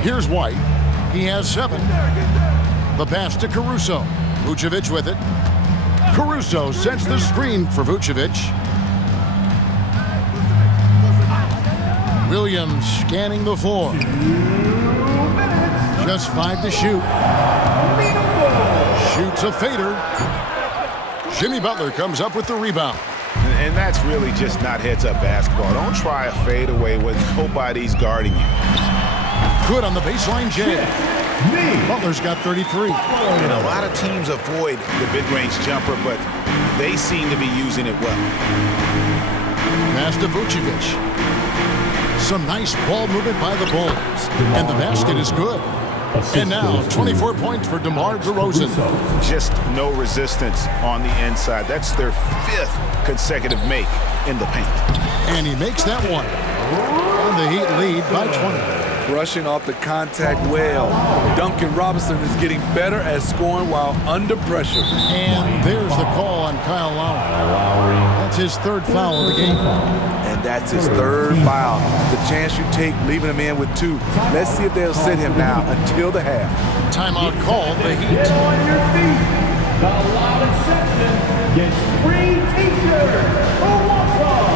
Here's White. He has 7. The pass to Caruso. Vucevic with it. Caruso sets the screen for Vucevic. Williams scanning the floor. Just 5 to shoot. Shoots a fader. Jimmy Butler comes up with the rebound. And that's really just not heads-up basketball. Don't try a fadeaway when nobody's guarding you. Good on the baseline, Jay. Butler's got 33. And a lot of teams avoid the mid-range jumper, but they seem to be using it well. Pass to Vucevic. Some nice ball movement by the Bulls. And the basket is good. And now, 24 points for DeMar DeRozan. Just no resistance on the inside. That's their 5th consecutive make in the paint. And he makes that one. And the Heat lead by 20. Rushing off the contact well. Duncan Robinson is getting better at scoring while under pressure. And there's the call on Kyle Lowry. That's his 3rd foul of the game. And that's his 3rd foul. The chance you take leaving him in with 2. Let's see if they'll sit him now until the half. Timeout called the Heat. Get on your feet. The Loud section gets free t-shirts. Who wants one?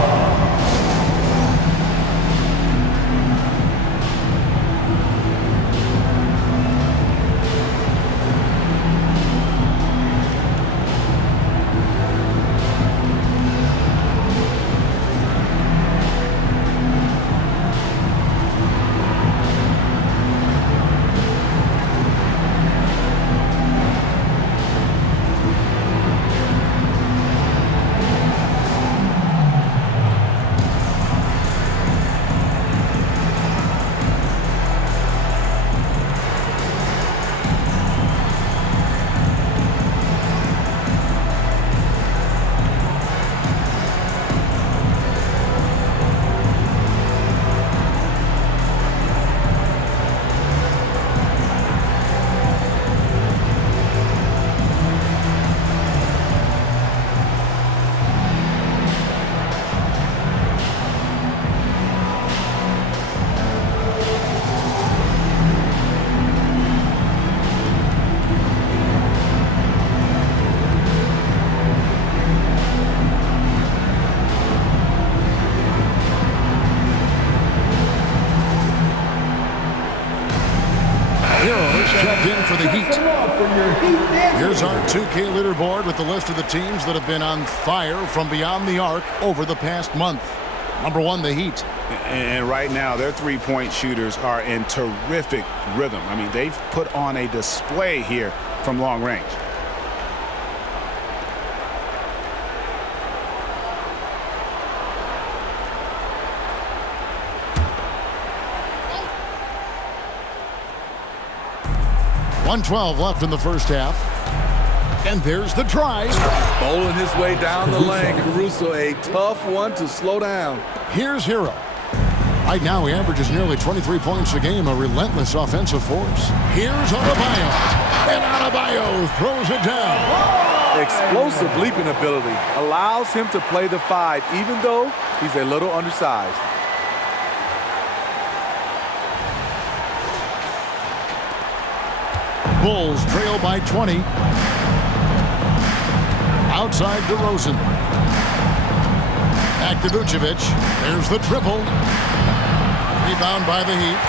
Checked in for the Heat. Here's our 2K leaderboard with the list of the teams that have been on fire from beyond the arc over the past month. Number 1, the Heat. And right now, their three-point shooters are in terrific rhythm. I mean, they've put on a display here from long range. .112 left in the first half. And there's the try. Bowling his way down the lane. Caruso, a tough one to slow down. Here's Hero. Right now, he averages nearly 23 points a game, a relentless offensive force. Here's Adebayo. And Adebayo throws it down. Explosive leaping ability allows him to play the 5, even though he's a little undersized. Bulls trail by 20. Outside DeRozen. Back to Vucevic. There's the triple. Rebound by the Heat.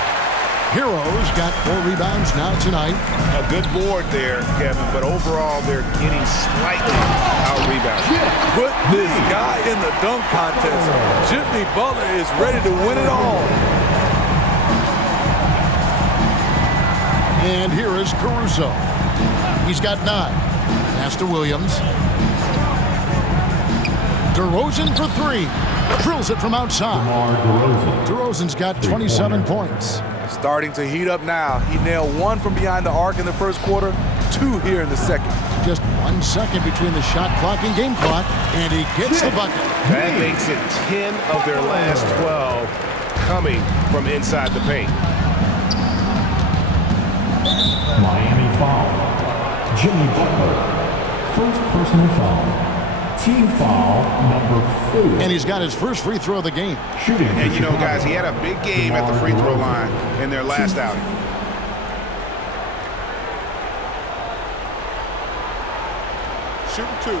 Heroes got 4 rebounds now tonight. A good board there, Kevin, but overall they're getting slightly out-rebounded. Put this guy in the dunk contest. Jimmy Butler is ready to win it all. And here is Caruso. He's got 9. Pass to Williams. DeRozen for 3. Drills it from outside. DeRozen's got 27 points. Starting to heat up now. He nailed 1 from behind the arc in the first quarter, 2 here in the second. Just 1 second between the shot clock and game clock, and he gets the bucket. That makes it 10 of their last 12 coming from inside the paint. Miami foul. Jimmy Butler. First personal foul. Team foul number 4. And he's got his first free throw of the game. Shooting. And you know, guys, he had a big game at the free throw line in their last outing. Shooting 2.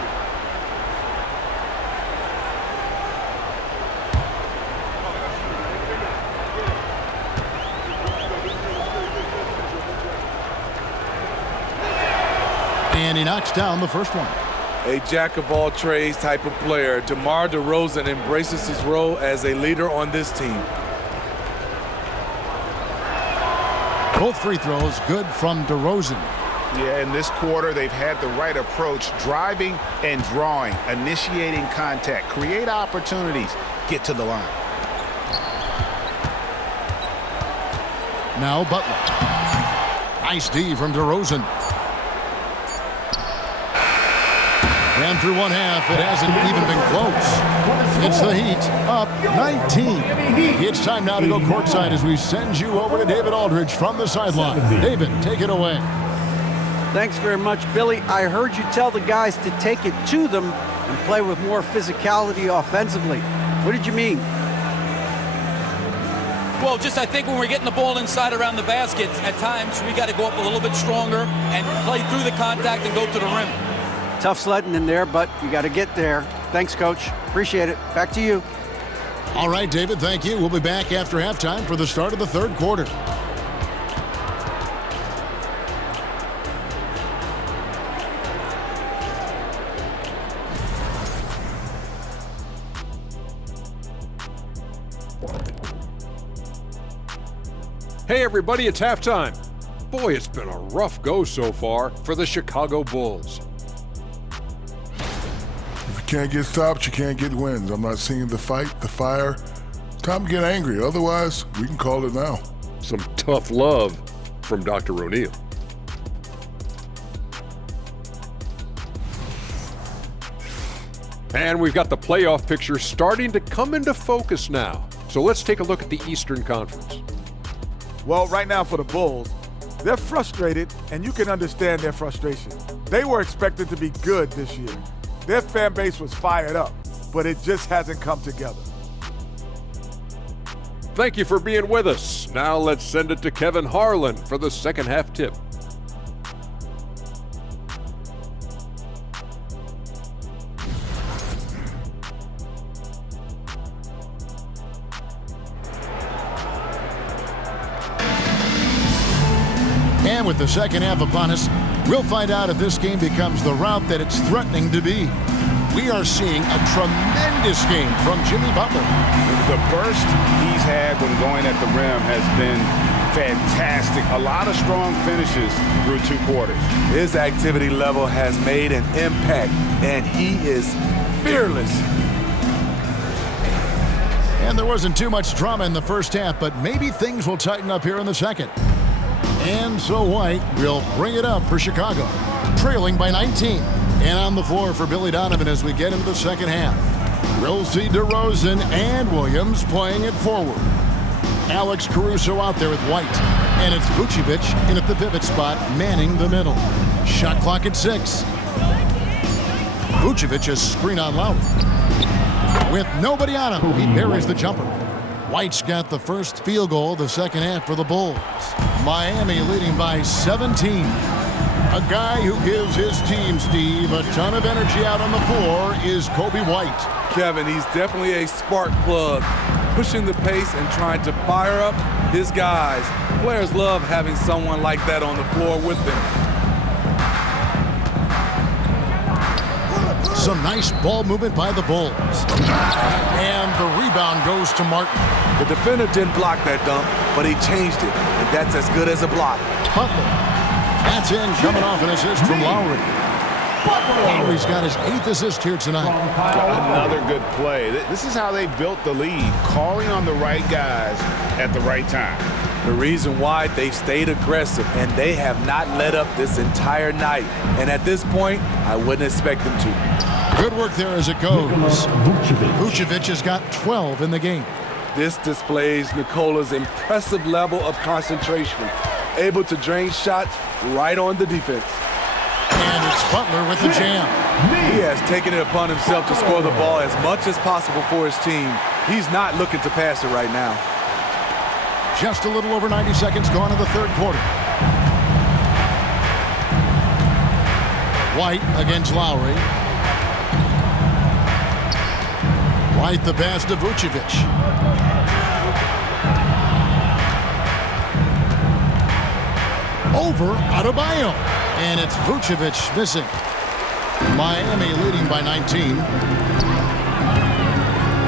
And he knocks down the first one. A jack-of-all-trades type of player, DeMar DeRozen embraces his role as a leader on this team. Both free throws good from DeRozen. Yeah, in this quarter, they've had the right approach, driving and drawing, initiating contact, create opportunities, get to the line. Now Butler. Nice D from DeRozen. And through one half, it hasn't even been close. It's the Heat, up 19. It's time now to go courtside as we send you over to David Aldridge from the sideline. David, take it away. Thanks very much, Billy. I heard you tell the guys to take it to them and play with more physicality offensively. What did you mean? Well, just I think when we're getting the ball inside around the basket, at times we got to go up a little bit stronger and play through the contact and go to the rim. Tough sledding in there, but you got to get there. Thanks, Coach. Appreciate it. Back to you. All right, David, thank you. We'll be back after halftime for the start of the third quarter. Hey everybody, it's halftime. Boy, it's been a rough go so far for the Chicago Bulls. If you can't get stops, you can't get wins. I'm not seeing the fight, the fire. Time to get angry. Otherwise, we can call it now. Some tough love from Dr. O'Neal. And we've got the playoff picture starting to come into focus now. So let's take a look at the Eastern Conference. Well, right now for the Bulls, they're frustrated, and you can understand their frustration. They were expected to be good this year. Their fan base was fired up, but it just hasn't come together. Thank you for being with us. Now let's send it to Kevin Harlan for the second half tip. And with the second half upon us, we'll find out if this game becomes the route that it's threatening to be. We are seeing a tremendous game from Jimmy Butler. The burst he's had when going at the rim has been fantastic. A lot of strong finishes through 2 quarters. His activity level has made an impact, and he is fearless. And there wasn't too much drama in the first half, but maybe things will tighten up here in the second. And so White will bring it up for Chicago, trailing by 19. And on the floor for Billy Donovan as we get into the second half. We'll see DeRozan and Williams playing it forward. Alex Caruso out there with White. And it's Vucevic in at the pivot spot, manning the middle. Shot clock at 6. Vucevic is screen on Lowry. With nobody on him, he buries the jumper. White's got the first field goal of the second half for the Bulls. Miami leading by 17. A guy who gives his team, Steve, a ton of energy out on the floor is Kobe White. Kevin, he's definitely a spark plug, pushing the pace and trying to fire up his guys. Players love having someone like that on the floor with them. Some nice ball movement by the Bulls. And the rebound goes to Martin. The defender didn't block that dunk, but he changed it, and that's as good as a block. Butler. That's in, coming off an assist from Lowry. Lowry's got his 8th assist here tonight. Another good play. This is how they built the lead, calling on the right guys at the right time. The reason why they've stayed aggressive, and they have not let up this entire night. And at this point, I wouldn't expect them to. Good work there as it goes. Vucevic has got 12 in the game. This displays Nikola's impressive level of concentration, able to drain shots right on the defense. And it's Butler with the jam. He has taken it upon himself to score the ball as much as possible for his team. He's not looking to pass it right now. Just a little over 90 seconds gone in the third quarter. White against Lowry. White the pass to Vucevic. Over Adebayo. And it's Vucevic missing. Miami leading by 19.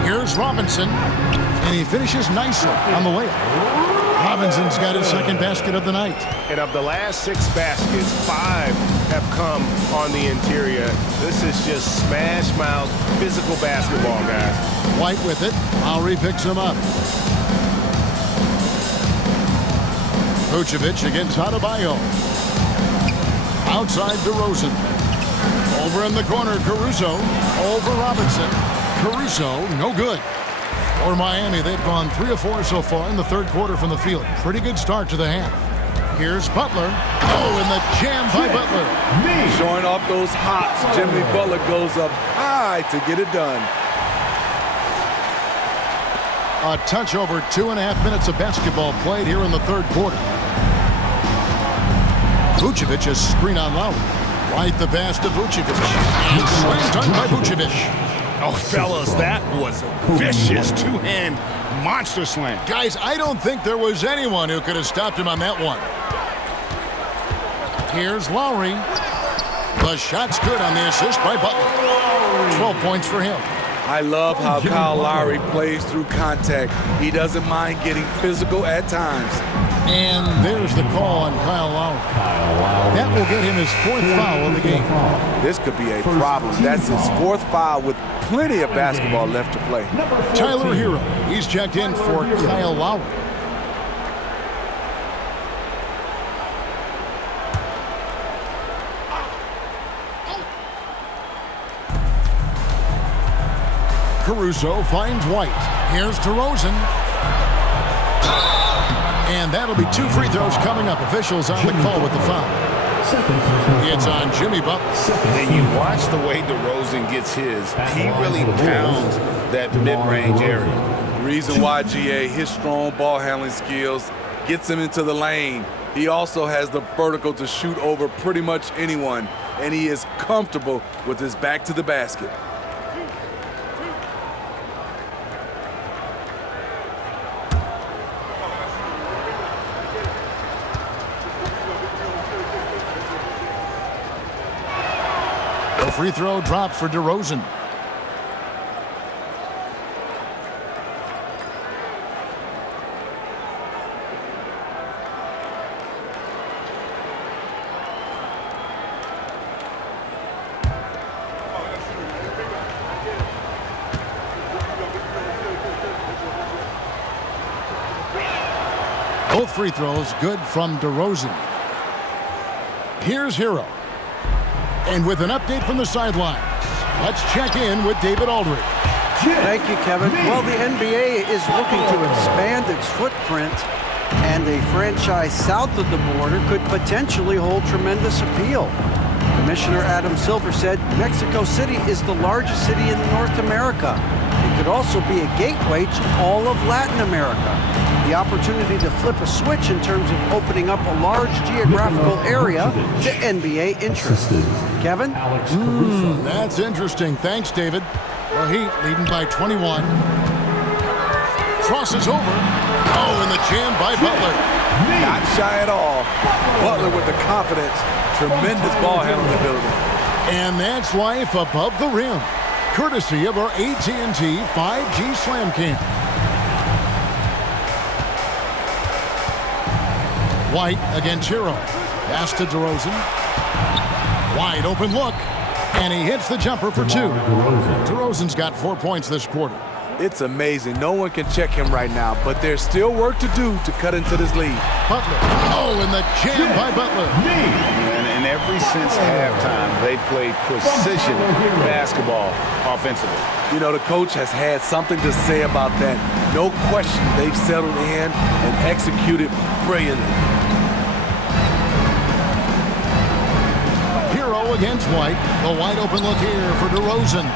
Here's Robinson. And he finishes nicely on the layup. Robinson's got his second basket of the night. And of the last 6 baskets, 5 have come on the interior. This is just smash mouth physical basketball, guys. White with it. Lowry picks him up. Vucevic against Adebayo. Outside DeRozen. Over in the corner, Caruso. Over Robinson. Caruso, no good. For Miami, they've gone 3 of 4 so far in the third quarter from the field. Pretty good start to the half. Here's Butler. Oh, and the jam by Butler. Showing off those hops. Jimmy Butler goes up high to get it done. A touch over 2.5 minutes of basketball played here in the third quarter. Vucevic is screen on Lowry. Right the pass to Vucevic. And slam dunk by Vucevic. Oh, fellas, that was a vicious two-hand monster slam. Guys, I don't think there was anyone who could have stopped him on that one. Here's Lowry. The shot's good on the assist by Butler. 12 points for him. I love how Kyle Lowry plays through contact. He doesn't mind getting physical at times. And there's the call on Kyle Lowry. That will get him his 4th foul of the game. This could be a problem. That's his 4th foul with plenty of basketball left to play. Tyler Hero, he's checked in for Kyle Lowry. Caruso finds White. Here's DeRozen. And that'll be 2 free throws coming up. Officials on the call with the foul. It's on Jimmy Butler. And you watch the way DeRozen gets his. He really pounds that mid-range area. Reason why, GA, his strong ball handling skills gets him into the lane. He also has the vertical to shoot over pretty much anyone, and he is comfortable with his back to the basket. Free throw dropped for DeRozen. Both free throws good from DeRozen. Here's Hero. And with an update from the sidelines, let's check in with David Aldridge. Thank you, Kevin. Well, the NBA is looking to expand its footprint, and a franchise south of the border could potentially hold tremendous appeal. Commissioner Adam Silver said Mexico City is the largest city in North America. It could also be a gateway to all of Latin America. The opportunity to flip a switch in terms of opening up a large geographical area to NBA interest. Kevin? That's interesting. Thanks, David. The Heat leading by 21. Crosses over. Oh, and the jam by Butler. Not shy at all. Butler with the confidence. Tremendous ball handling ability. And that's life above the rim. Courtesy of our AT&T 5G Slam Cam. White against Hero. Pass to DeRozen. Wide open look. And he hits the jumper for 2. DeRozen's got 4 points this quarter. It's amazing. No one can check him right now, but there's still work to do to cut into this lead. Butler. Oh, and the jam by Butler. And ever since halftime, they've played precision basketball offensively. You know, the coach has had something to say about that. No question, they've settled in and executed brilliantly. Hero against White. The wide open look here for DeRozen.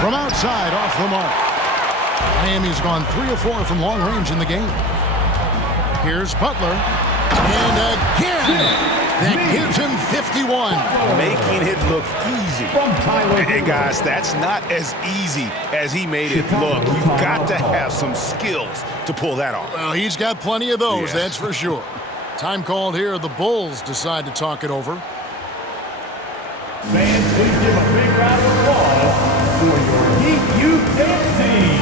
From outside, off the mark. Miami's gone 3 of 4 from long range in the game. Here's Butler. And again, that gives him 51. Making it look easy. And guys, that's not as easy as he made it look. You've got to have some skills to pull that off. Well, he's got plenty of those, that's for sure. Time called here. The Bulls decide to talk it over. Fans, please give a big round of applause for your Heat Youth Dance Team.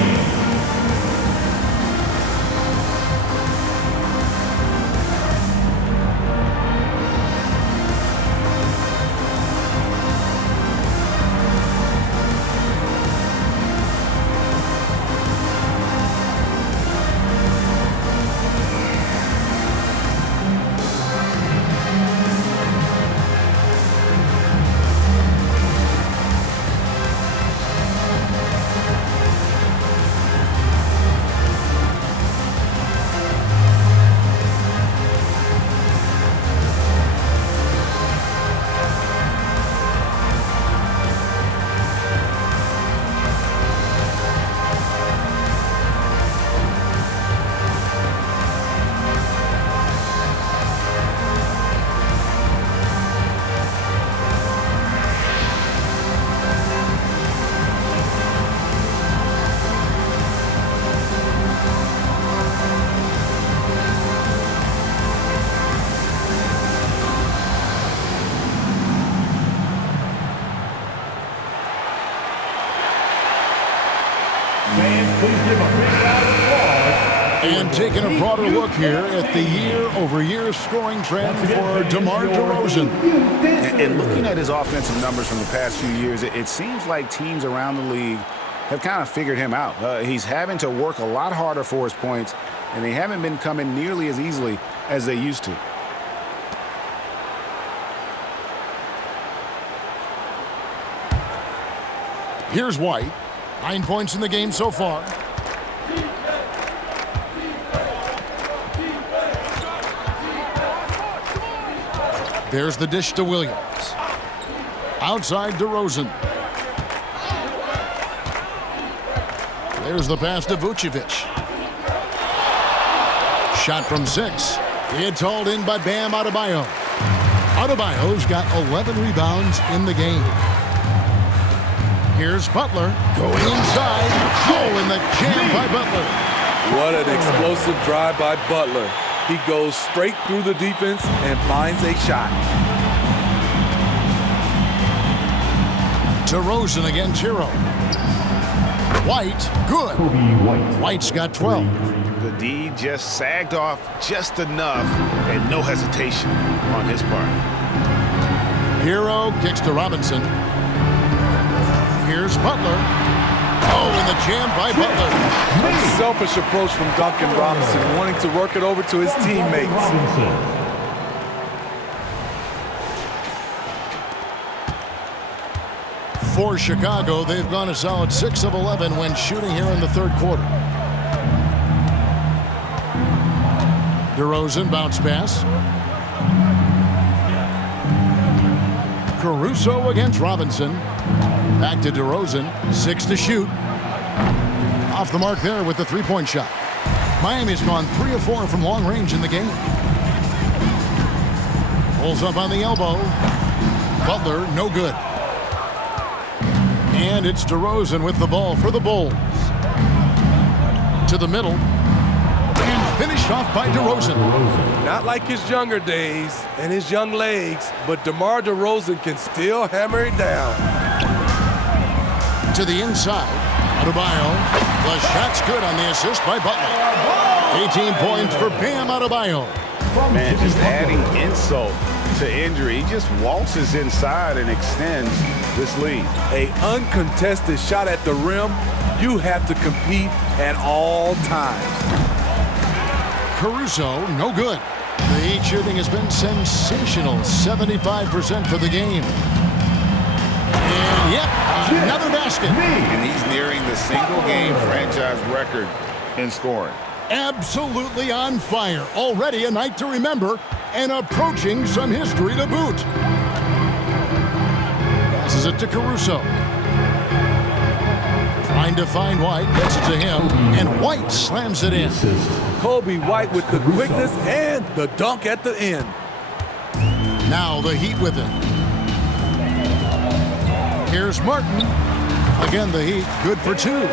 And taking a broader look here at the year-over-year scoring trend for DeMar DeRozen. And looking at his offensive numbers from the past few years, it seems like teams around the league have kind of figured him out. He's having to work a lot harder for his points, and they haven't been coming nearly as easily as they used to. Here's White. 9 points in the game so far. There's the dish to Williams. Outside DeRozen. There's the pass to Vucevic. Shot from 6. It's hauled in by Bam Adebayo. Adebayo's got 11 rebounds in the game. Here's Butler going inside. Oh, and the jam by Butler. What an explosive drive by Butler. He goes straight through the defense and finds a shot. DeRozen against Hero. White, good. White's got 12. The D just sagged off just enough and no hesitation on his part. Hero kicks to Robinson. Here's Butler. Oh, and the jam by Butler. A selfish approach from Duncan Robinson, wanting to work it over to his teammates. For Chicago, they've gone a solid 6 of 11 when shooting here in the third quarter. DeRozen bounce pass. Caruso against Robinson. Back to DeRozen. 6 to shoot. Off the mark there with the three-point shot. Miami's gone 3 of 4 from long range in the game. Pulls up on the elbow. Butler, no good. And it's DeRozen with the ball for the Bulls. To the middle. And finished off by DeRozen. Not like his younger days and his young legs, but DeMar DeRozen can still hammer it down. To the inside. Adebayo. The shot's good on the assist by Butler. 18 points for Bam Adebayo. Man, just adding insult to injury. He just waltzes inside and extends this lead. An uncontested shot at the rim. You have to compete at all times. Caruso, no good. The Heat shooting has been sensational. 75% for the game. And yep, another basket. And he's nearing the single-game franchise record in scoring. Absolutely on fire. Already a night to remember and approaching some history to boot. Passes it to Caruso. Trying to find White, gets it to him, and White slams it in. Kobe White with the quickness and the dunk at the end. Now the Heat with it. Here's Martin. Again, the Heat, good for 2.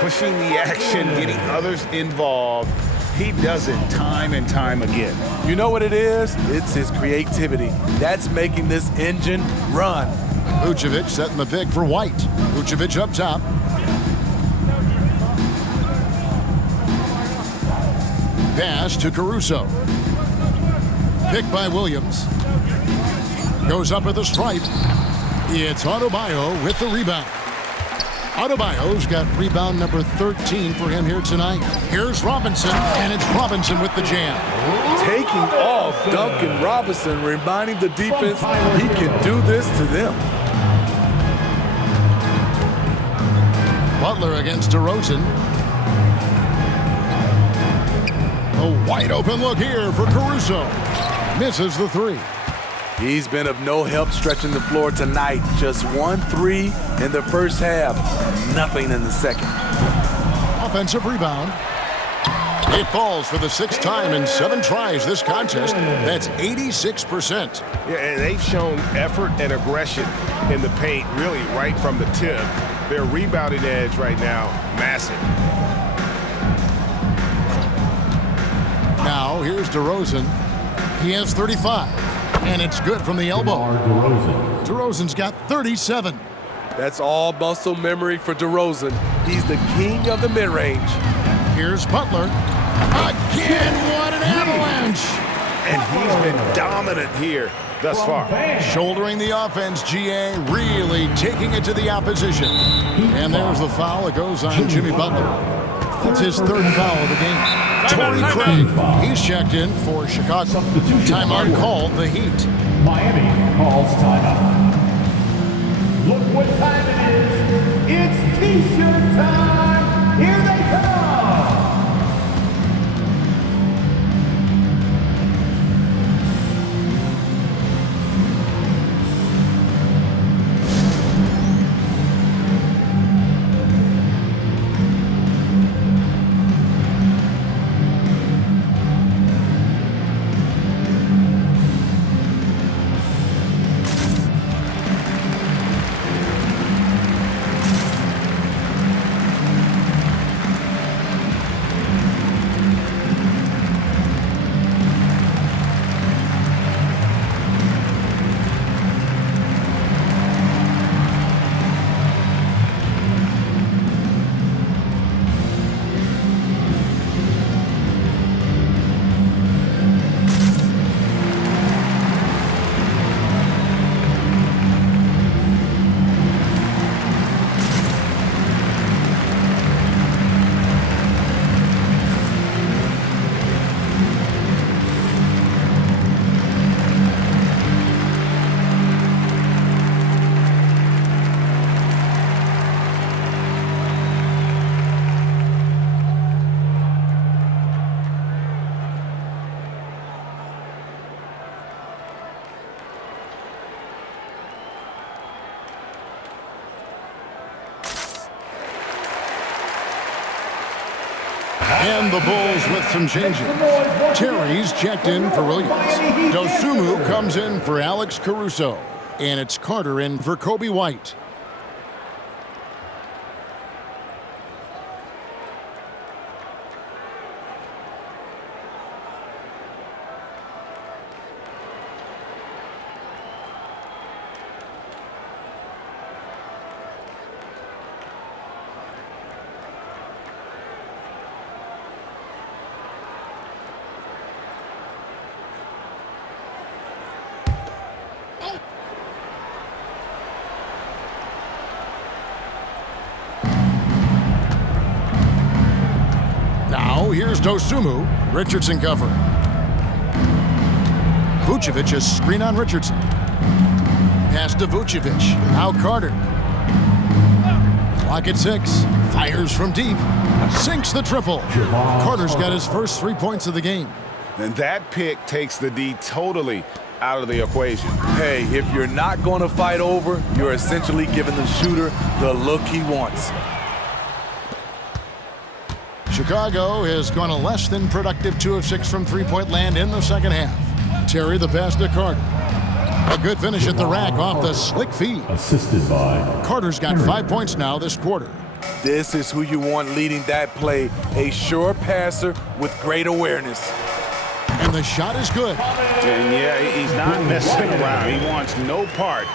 Pushing the action, getting others involved. He does it time and time again. You know what it is? It's his creativity. That's making this engine run. Vucevic setting the pick for White. Vucevic up top. Pass to Caruso. Pick by Williams. Goes up at the stripe. It's Adebayo with the rebound. Adebayo's got rebound number 13 for him here tonight. Here's Robinson, and it's Robinson with the jam. Taking off Duncan Robinson, reminding the defense he can do this to them. Butler against DeRozen. A wide open look here for Caruso. Misses the 3. He's been of no help stretching the floor tonight. Just 1 3 in the first half. Nothing in the second. Offensive rebound. It falls for the 6th time in 7 tries this contest. That's 86%. Yeah, and they've shown effort and aggression in the paint, really right from the tip. Their rebounding edge right now, massive. Now here's DeRozen. He has 35, and it's good from the elbow. DeRozen's got 37. That's all muscle memory for DeRozen. He's the king of the mid-range. Here's Butler. Again, what an avalanche! And he's been dominant here thus far. Shouldering the offense, GA really taking it to the opposition. And there's the foul. It goes on Jimmy Butler. That's his 3rd foul of the game. Torrey Craig, he's checked in for Chicago. Timeout called the Heat. Miami calls timeout. Look what time it is. It's T-shirt time. Here they come. And the Bulls with some changes. Terry's checked in for Williams. Dosunmu comes in for Alex Caruso. And it's Carter in for Kobe White. Here's Dosunmu. Richardson cover. Vucevic is screen on Richardson. Pass to Vucevic. Now Carter. Clock at 6. Fires from deep. Sinks the triple. Carter's got his first 3 points of the game. And that pick takes the D totally out of the equation. Hey, if you're not going to fight over, you're essentially giving the shooter the look he wants. Chicago has gone a less than productive 2 of 6 from three-point land in the second half. Terry the pass to Carter. A good finish at the rack off the slick feed. Assisted by Carter's got 5 points now this quarter. This is who you want leading that play, a sure passer with great awareness. And the shot is good. And yeah, he's not messing around. He wants no part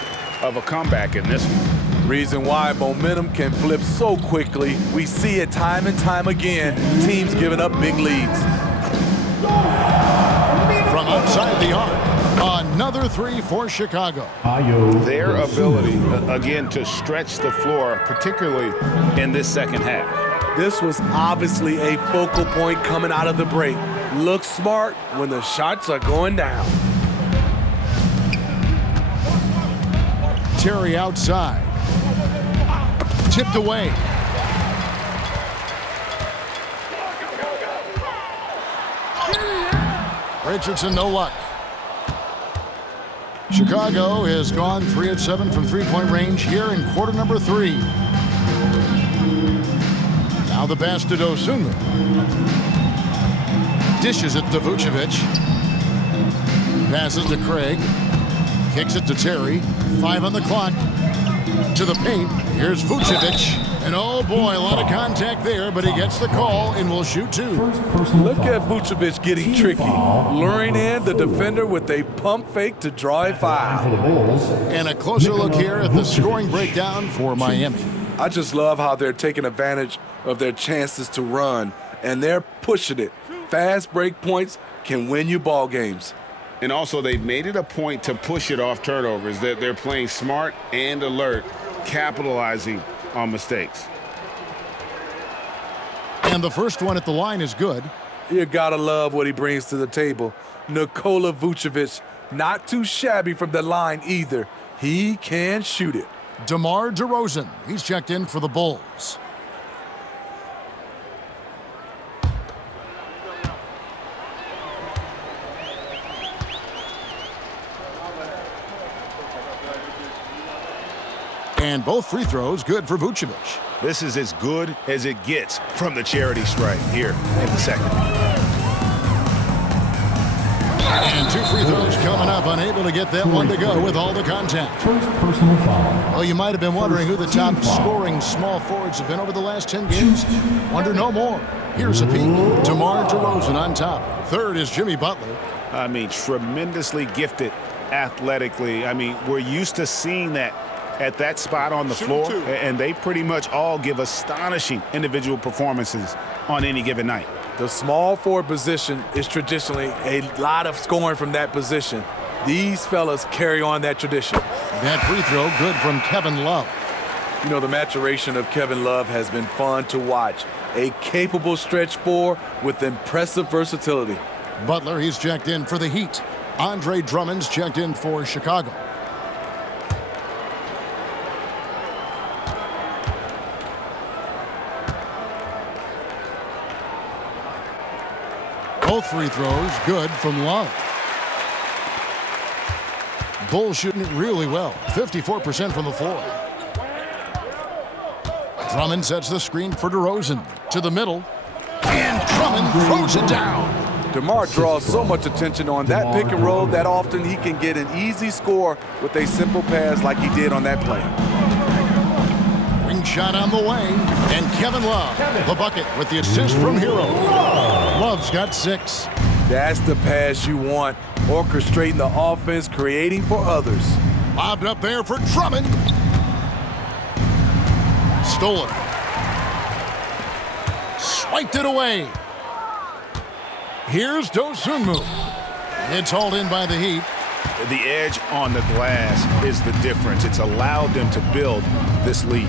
of a comeback in this one. Reason why momentum can flip so quickly. We see it time and time again, teams giving up big leads. From outside the arc, another three for Chicago. Their ability, again, to stretch the floor, particularly in this second half. This was obviously a focal point coming out of the break. Look smart when the shots are going down. Terry outside. Tipped away. Richardson, no luck. Chicago has gone 3 of 7 from three-point range here in quarter number 3. Now the pass to DeRozen. Dishes it to Vucevic. Passes to Craig. Kicks it to Terry. 5 on the clock. To the paint. Here's Vucevic. And oh boy, a lot of contact there, but he gets the call and will shoot 2. Look at Vucevic getting tricky, luring in the defender with a pump fake to draw a foul. And a closer look here at the scoring breakdown for Miami. I just love how they're taking advantage of their chances to run, and they're pushing it. Fast break points can win you ball games. And also, they've made it a point to push it off turnovers, that they're playing smart and alert, capitalizing on mistakes. And the first one at the line is good. You gotta love what he brings to the table. Nikola Vucevic, not too shabby from the line either. He can shoot it. DeMar DeRozen, he's checked in for the Bulls. And both free throws good for Vucevic. This is as good as it gets from the charity stripe here in the second. And 2 free throws coming up, unable to get that one to go with all the contact. First personal foul. Well, you might have been wondering who the top scoring small forwards have been over the last 10 games. Wonder no more. Here's a peek. DeMar DeRozen on top. Third is Jimmy Butler. I mean, tremendously gifted athletically. I mean, we're used to seeing that at that spot on the floor, and they pretty much all give astonishing individual performances on any given night. The small forward position is traditionally a lot of scoring from that position. These fellas carry on that tradition. That free throw good from Kevin Love. You know, the maturation of Kevin Love has been fun to watch. A capable stretch 4 with impressive versatility. Butler, he's checked in for the Heat. Andre Drummond's checked in for Chicago. Both free throws good from Love. Bulls shooting it really well, 54% from the floor. Drummond sets the screen for DeRozen to the middle, and Drummond throws it down. DeMar draws so much attention on that pick and roll that often he can get an easy score with a simple pass like he did on that play. Ring shot on the way, and Kevin Love, the bucket with the assist from Hero. Love's got 6. That's the pass you want, orchestrating the offense, creating for others. Lobbed up there for Drummond. Stolen. Swiped it away. Here's DeRozen. It's hauled in by the Heat. The edge on the glass is the difference. It's allowed them to build this lead.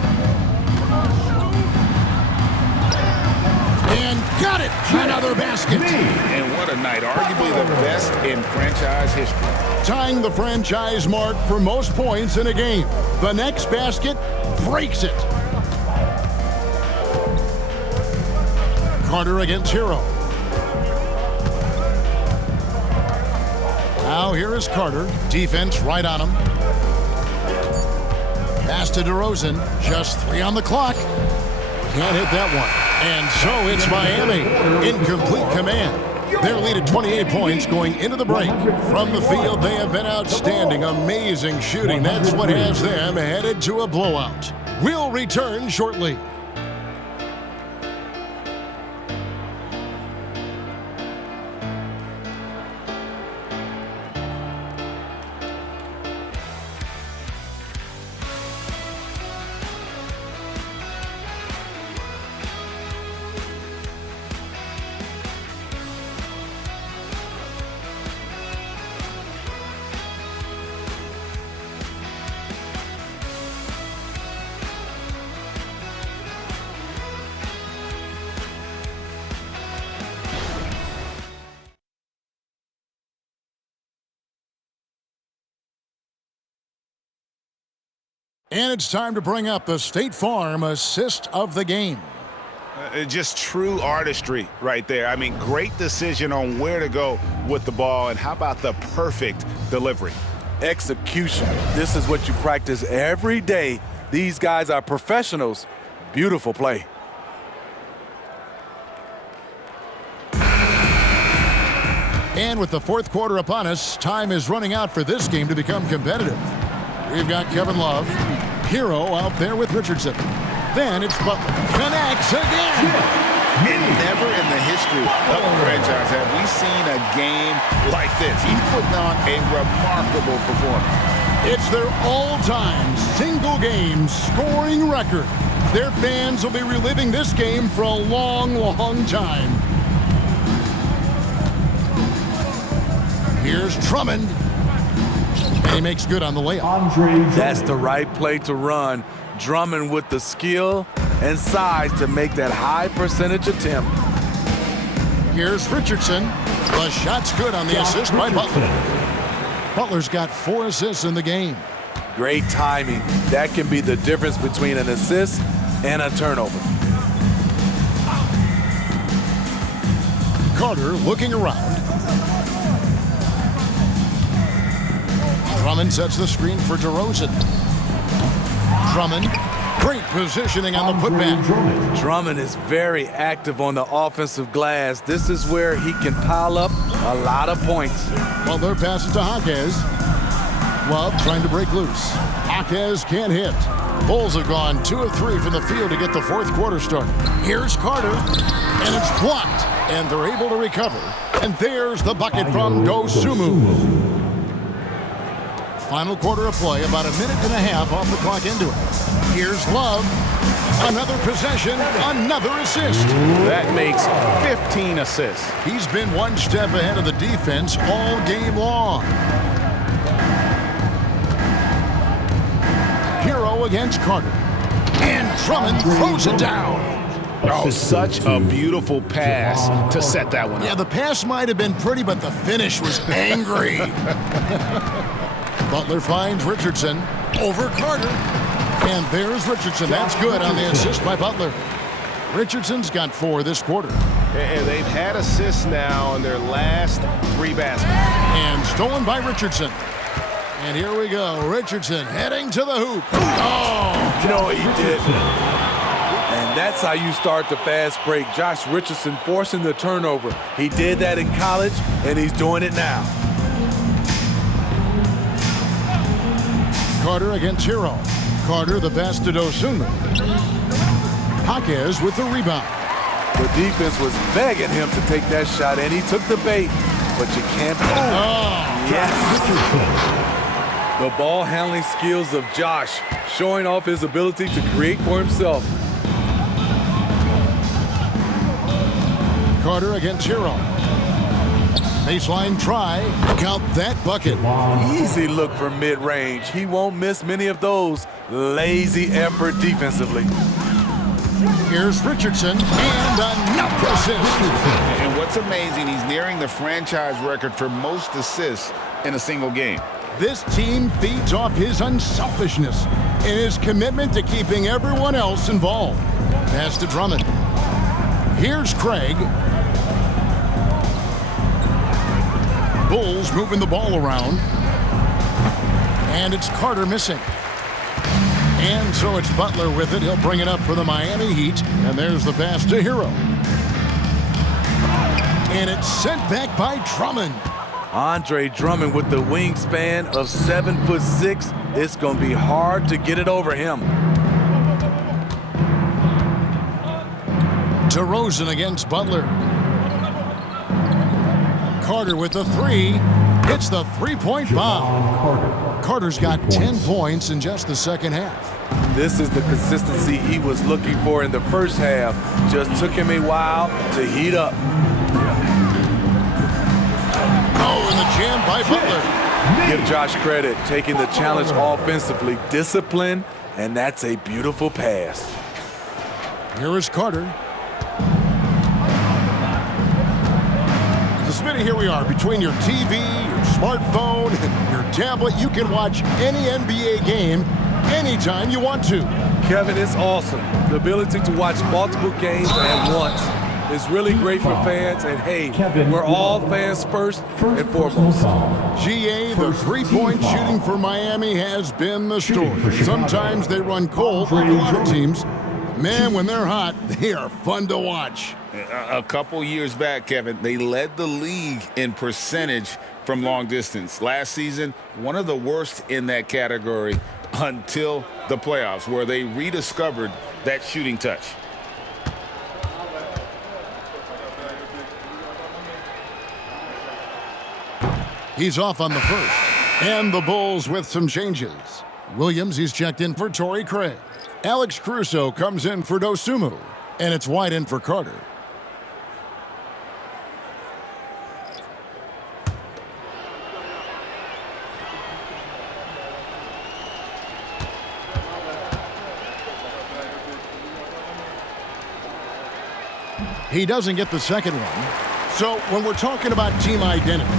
And got it. Another basket. And what a night. Arguably the best in franchise history. Tying the franchise mark for most points in a game. The next basket breaks it. Carter against Hero. Now here is Carter. Defense right on him. Pass to DeRozen. Just 3 on the clock. Can't hit that one. And so it's Miami. Incomplete command. Their lead at 28 points going into the break. From the field, they have been outstanding. Amazing shooting. That's what has them headed to a blowout. We'll return shortly. And it's time to bring up the State Farm assist of the game. Just true artistry right there. I mean, great decision on where to go with the ball, and how about the perfect delivery? Execution. This is what you practice every day. These guys are professionals. Beautiful play. And with the fourth quarter upon us, time is running out for this game to become competitive. We've got Kevin Love, Hero out there with Richardson. Then it's Butler. Connects again. And never in the history of the franchise have we seen a game like this. He's putting on a remarkable performance. It's their all-time single-game scoring record. Their fans will be reliving this game for a long, long time. Here's Drummond. And he makes good on the layup. That's the right play to run. Drummond with the skill and size to make that high percentage attempt. Here's Richardson. The shot's good on the assist by Butler. Butler's got 4 assists in the game. Great timing. That can be the difference between an assist and a turnover. Carter looking around. Drummond sets the screen for DeRozen. Drummond, great positioning on the putback. Drummond is very active on the offensive glass. This is where he can pile up a lot of points. Butler passes to Jaquez. Love trying to break loose. Jaquez can't hit. Bulls have gone 2 of 3 from the field to get the fourth quarter started. Here's Carter, and it's blocked, and they're able to recover. And there's the bucket from Dosunmu. Final quarter of play, about a minute and a half off the clock into it. Here's Love. Another possession, another assist. That makes 15 assists. He's been one step ahead of the defense all game long. Hero against Carter. And Drummond throws it down. Oh, such a beautiful pass to set that one up. Yeah, the pass might have been pretty, but the finish was angry. Butler finds Richardson over Carter. And there's Richardson. That's good on the assist by Butler. Richardson's got 4 this quarter. And they've had assists now on their last 3 baskets. And stolen by Richardson. And here we go. Richardson heading to the hoop. Oh! You know what he did? And that's how you start the fast break. Josh Richardson forcing the turnover. He did that in college, and he's doing it now. Carter against Hero. Carter the pass to Dosunmu. Jaquez with the rebound. The defense was begging him to take that shot, and he took the bait, but you can't. Yes. The ball handling skills of Josh, showing off his ability to create for himself. Carter against Hero. Baseline try. Count that bucket. Easy look for mid-range. He won't miss many of those. Lazy effort defensively. Here's Richardson and another assist. And what's amazing, he's nearing the franchise record for most assists in a single game. This team feeds off his unselfishness and his commitment to keeping everyone else involved. Pass to Drummond. Here's Craig. Bulls moving the ball around. And it's Carter missing. And so it's Butler with it. He'll bring it up for the Miami Heat. And there's the pass to Hero. And it's sent back by Drummond. Andre Drummond with the wingspan of 7'6". It's going to be hard to get it over him. DeRozen against Butler. Carter with the three. Hits the three-point bomb. Carter's got 10 points in just the second half. This is the consistency he was looking for in the first half. Just took him a while to heat up. Oh, and the jam by Butler. Give Josh credit, taking the challenge offensively. Discipline, and that's a beautiful pass. Here is Carter. So, Smitty, here we are. Between your TV, your smartphone, and your tablet, you can watch any NBA game anytime you want to. Kevin, it's awesome. The ability to watch multiple games at once is really great for fans. And, hey, we're all fans first and foremost. GA, the three-point shooting for Miami has been the story. Sometimes they run cold like a lot of teams. Man, when they're hot, they are fun to watch. A couple years back, Kevin, they led the league in percentage from long distance. Last season, one of the worst in that category until the playoffs, where they rediscovered that shooting touch. He's off on the first. And the Bulls with some changes. Williams, he's checked in for Torrey Craig. Alex Caruso comes in for Dosunmu. And it's White in for Carter. He doesn't get the second one. So when we're talking about team identities,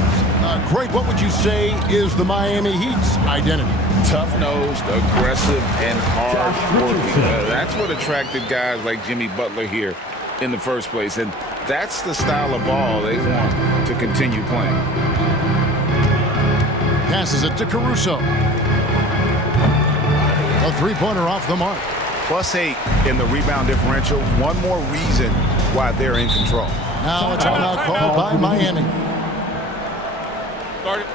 Greg, what would you say is the Miami Heat's identity? Tough-nosed, aggressive, and hard-working. That's what attracted guys like Jimmy Butler here in the first place. And that's the style of ball they want to continue playing. Passes it to Caruso. A three-pointer off the mark. +8 in the rebound differential. One more reason why they're in control. Now a timeout called by Miami. Start it.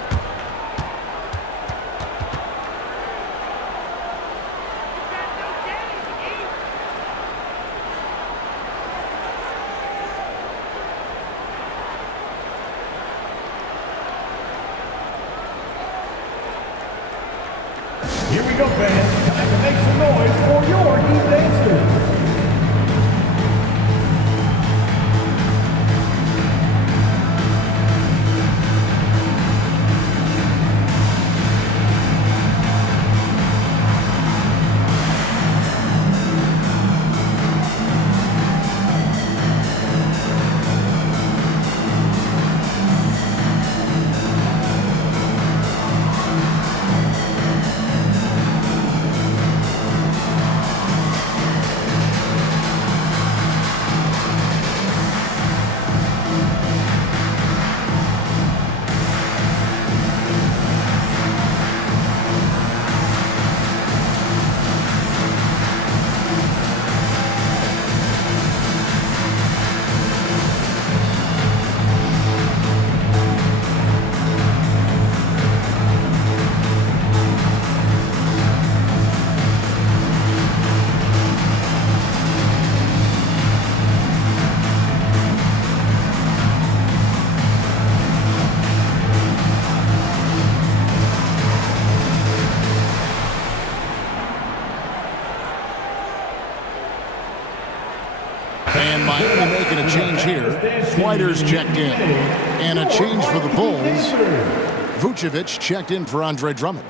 Here we go, fans. Time to make some noise for your Heat dancers. And Miami making a change here. Whiter's checked in. And a change for the Bulls. Vucevic checked in for Andre Drummond.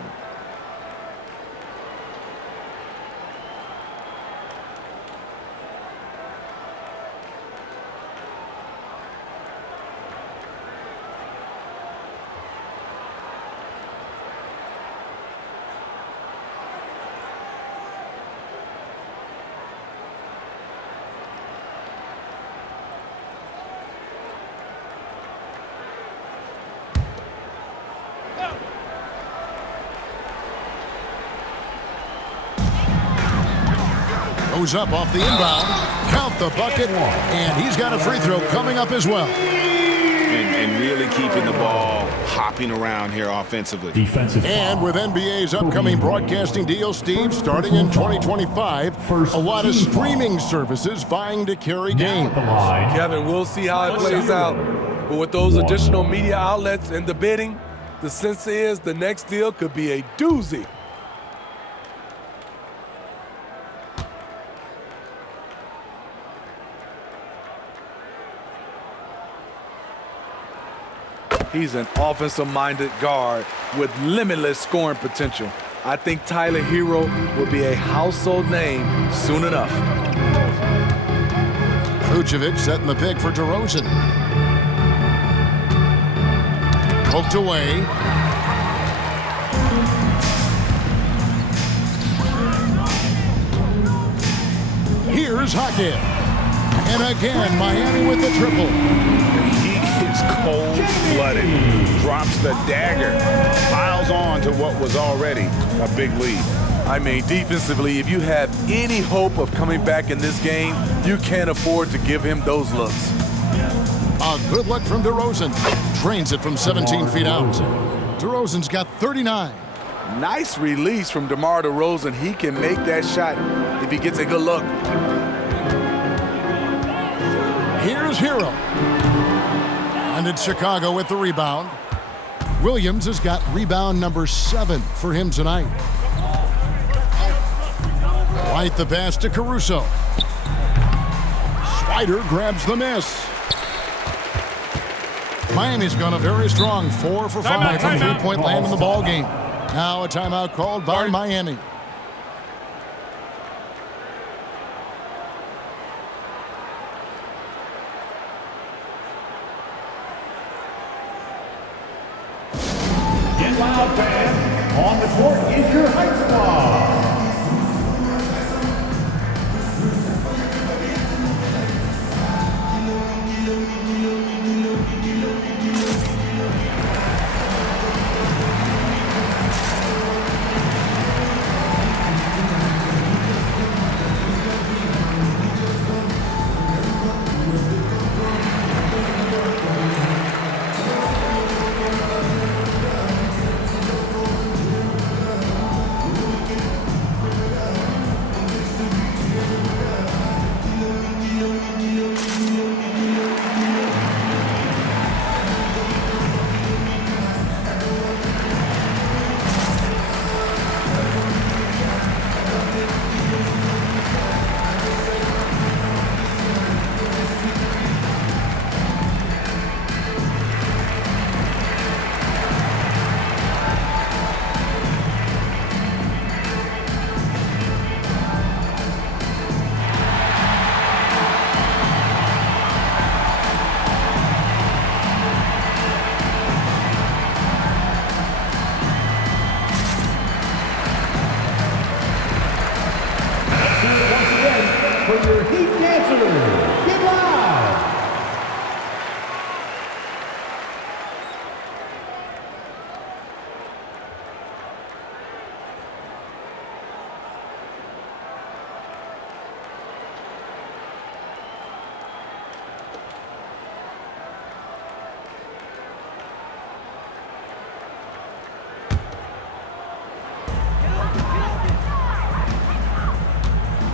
Goes up off the inbound. Count the bucket. And he's got a free throw coming up as well. And really keeping the ball hopping around here offensively. And with NBA's upcoming broadcasting deal, Steve, starting in 2025, a lot of streaming services vying to carry games. Kevin, we'll see how it plays out. But with those additional media outlets in the bidding, the sense is the next deal could be a doozy. He's an offensive-minded guard with limitless scoring potential. I think Tyler Hero will be a household name soon enough. Vucevic setting the pick for DeRozen. Poked away. Here's Hackett. And again, Miami with the triple. He is cold-blooded. Drops the dagger. Piles on to what was already a big lead. I mean, defensively, if you have any hope of coming back in this game, you can't afford to give him those looks. A good look from DeRozen. Trains it from 17 feet out. DeRozen's got 39. Nice release from DeMar DeRozan. He can make that shot if he gets a good look. Here's Hero. And it's Chicago with the rebound. Williams has got rebound number 7 for him tonight. White the pass to Caruso. Swider grabs the miss. Miami's gone a very strong 4 for 5 from three-point land in the ball game. Now a timeout called by Miami. Get loud, fans. On the court is your Heights Squad.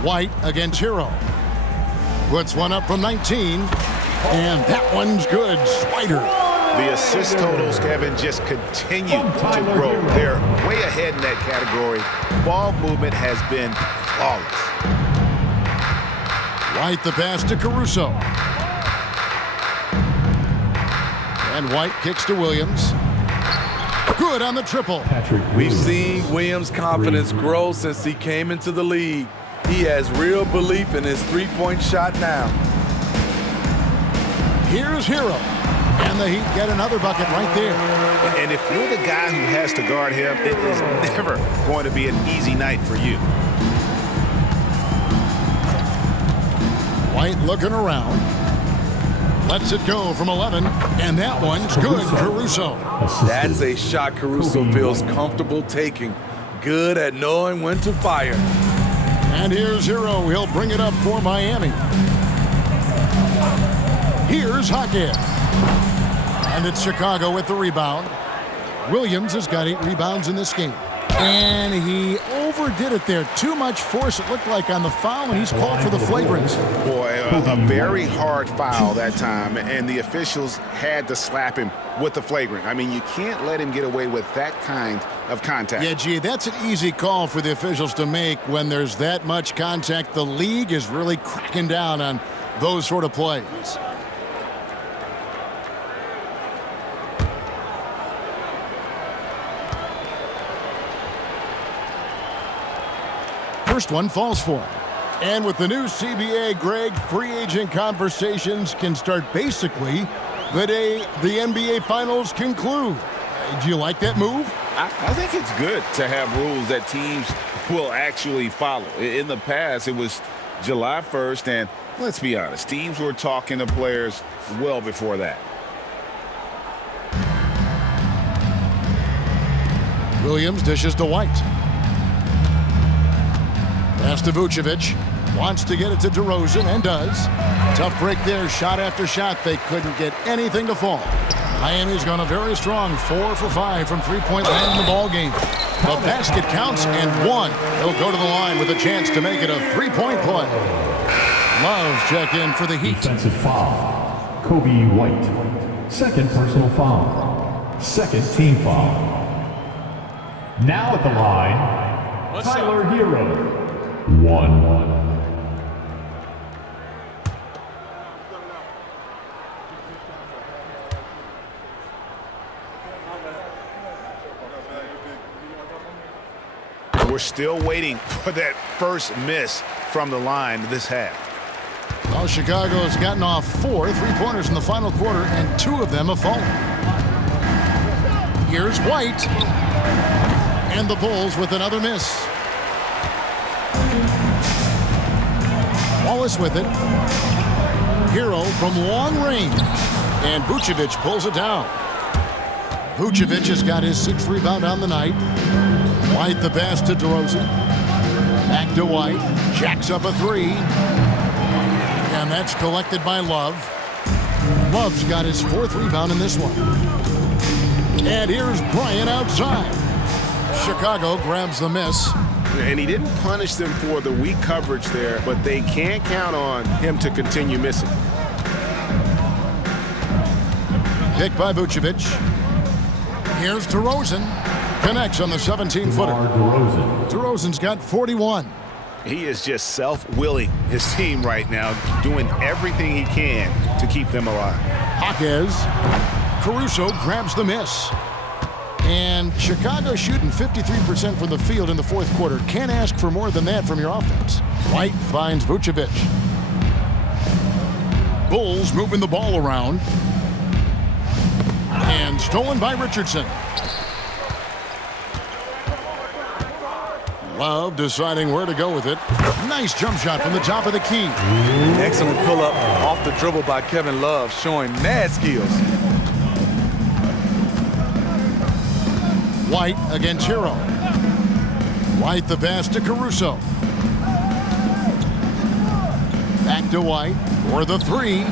White against Hero. Puts one up from 19. And that one's good. Swider. The assist totals, Kevin, just continue to grow. They're way ahead in that category. Ball movement has been flawless. White the pass to Caruso. And White kicks to Williams. Good on the triple. We've seen Williams' confidence grow since he came into the league. He has real belief in his three-point shot now. Here's Hero. And the Heat get another bucket right there. And if you're the guy who has to guard him, it is never going to be an easy night for you. White looking around. Lets it go from 11. And that one's good, Caruso. That's a shot Caruso feels comfortable taking. Good at knowing when to fire. And here's Hero. He'll bring it up for Miami. Here's Hackett. And it's Chicago with the rebound. Williams has got 8 rebounds in this game. And he overdid it there. Too much force, it looked like, on the foul, and he's called for the flagrant. Boy, a very hard foul that time, and the officials had to slap him with the flagrant. I mean, you can't let him get away with that kind of contact. Yeah, gee, that's an easy call for the officials to make when there's that much contact. The league is really cracking down on those sort of plays. First one falls for him. And with the new CBA, Greg, free agent conversations can start basically the day the NBA Finals conclude. Do you like that move? I think it's good to have rules that teams will actually follow. In the past, it was July 1st, and let's be honest, teams were talking to players well before that. Williams dishes to White. Pass to Vucevic. Wants to get it to DeRozen, and does. Tough break there, shot after shot. They couldn't get anything to fall. Miami's gone a very strong 4 for 5 from three-point land in the ball game. The basket counts, and 1. He'll go to the line with a chance to make it a three-point play. Love check in for the Heat. Defensive foul. Kobe White. Second personal foul. Second team foul. Now at the line, Tyler Hero. 1. We're still waiting for that first miss from the line this half. Well, Chicago's gotten off 4 three-pointers in the final quarter, and 2 of them have fallen. Here's White. And the Bulls with another miss. Wallace with it. Hero from long range. And Vucevic pulls it down. Vucevic has got his 6th rebound on the night. White the pass to DeRozen. Back to White. Jacks up a 3. And that's collected by Love. Love's got his 4th rebound in this one. And here's Bryant outside. Chicago grabs the miss. And he didn't punish them for the weak coverage there, but they can't count on him to continue missing. Picked by Vucevic. Here's DeRozen. Connects on the 17-footer. DeRozen's got 41. He is just self-willing his team right now, doing everything he can to keep them alive. Jaquez. Caruso grabs the miss. And Chicago shooting 53% from the field in the 4th quarter. Can't ask for more than that from your offense. White finds Vucevic. Bulls moving the ball around. And stolen by Richardson. Love deciding where to go with it. Nice jump shot from the top of the key. Excellent pull-up off the dribble by Kevin Love, showing mad skills. White against Hero. White the pass to Caruso. Back to White for the 3.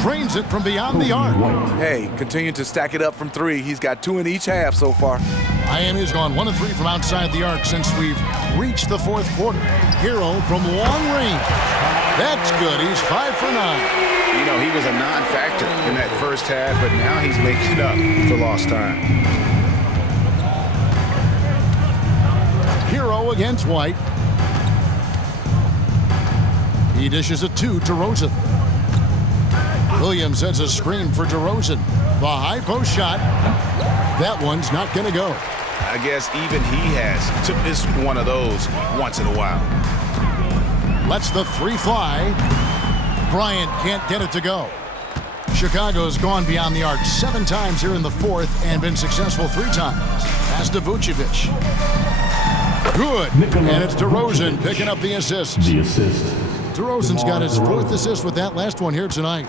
Trains it from beyond the arc. Hey, continue to stack it up from 3. He's got 2 in each half so far. Miami's gone 1 of 3 from outside the arc since we've reached the 4th quarter. Hero from long range. That's good. He's 5 for 9. You know, he was a non-factor in that first half, but now he's making up for lost time. Hero against White. He dishes it to DeRozen. Williams sends a screen for DeRozen. The high post shot. That one's not going to go. I guess even he has to miss one of those once in a while. Lets the 3 fly. Bryant can't get it to go. Chicago's gone beyond the arc 7 times here in the 4th and been successful 3 times. Pass to Vucevic. Good. And it's DeRozen picking up the assist. DeRozen's got his 4th assist with that last one here tonight.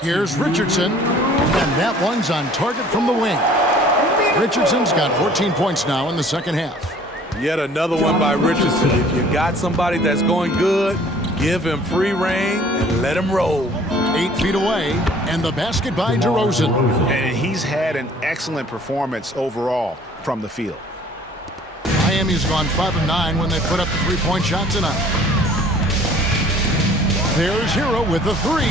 Here's Richardson, and that one's on target from the wing. Richardson's got 14 points now in the second half. Yet another one by Richardson. If you got somebody that's going good, give him free reign and let him roll. 8 feet away, and the basket by DeRozen. And he's had an excellent performance overall from the field. Miami's gone 5 of 9 when they put up the three-point shot tonight. There's Hero with the 3.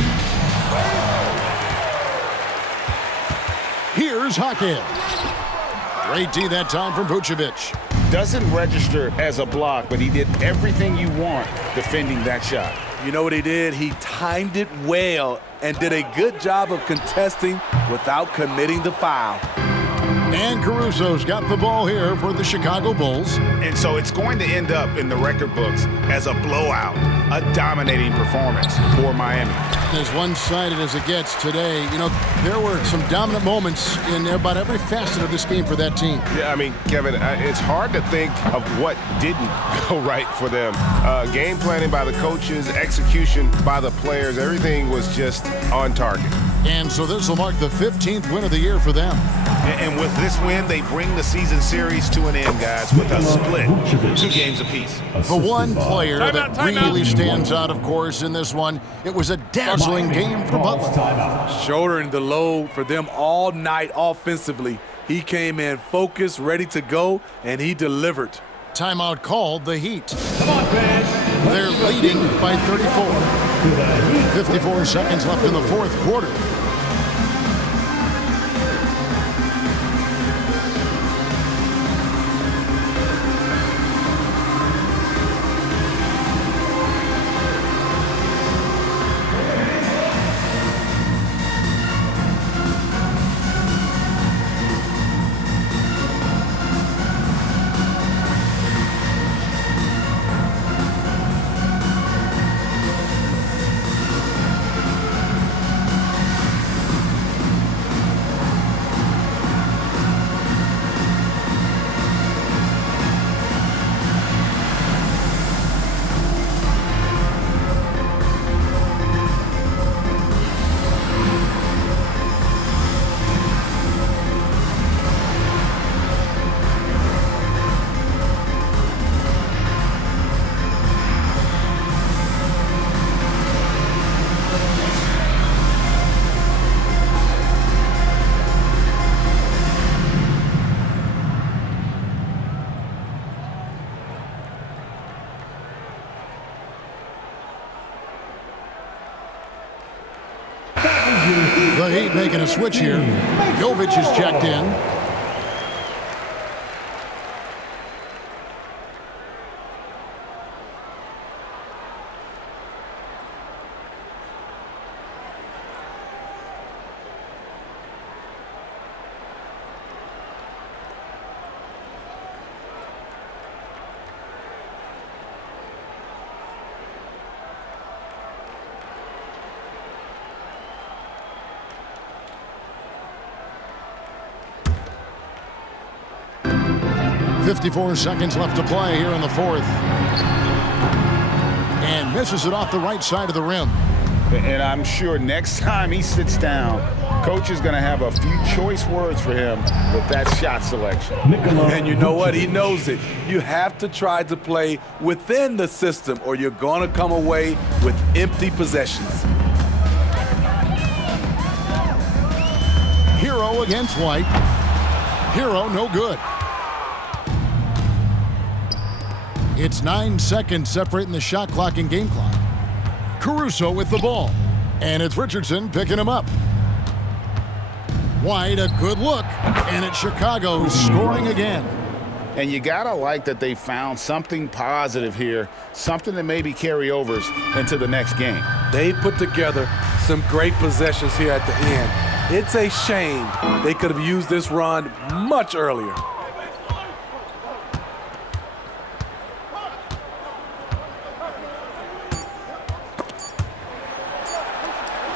Here's Hackett. Great D that time from Vucevic. Doesn't register as a block, but he did everything you want defending that shot. You know what he did? He timed it well and did a good job of contesting without committing the foul. And Caruso's got the ball here for the Chicago Bulls. And so it's going to end up in the record books as a blowout, a dominating performance for Miami. As one-sided as it gets today, you know, there were some dominant moments in about every facet of this game for that team. Yeah, I mean, Kevin, it's hard to think of what didn't go right for them. Game planning by the coaches, execution by the players, everything was just on target. And so this will mark the 15th win of the year for them. And with this win, they bring the season series to an end, guys, with a split, 2 games apiece. The one player that really stands out, of course, in this one, it was a dazzling game for Butler. Shouldering the load for them all night offensively. He came in focused, ready to go, and he delivered. Timeout called, the Heat. Come on, fans. They're leading by 34. 54 seconds left in the fourth quarter. The Heat making a switch here. Jovic is checked in. .54 seconds left to play here in the fourth. And misses it off the right side of the rim. And I'm sure next time he sits down, coach is going to have a few choice words for him with that shot selection. And you know what? He knows it. You have to try to play within the system or you're going to come away with empty possessions. Hero against White. Hero no good. It's 9 seconds separating the shot clock and game clock. Caruso with the ball. And it's Richardson picking him up. White, a good look. And it's Chicago scoring again. And you got to like that they found something positive here, something that maybe carry overs into the next game. They put together some great possessions here at the end. It's a shame they could have used this run much earlier.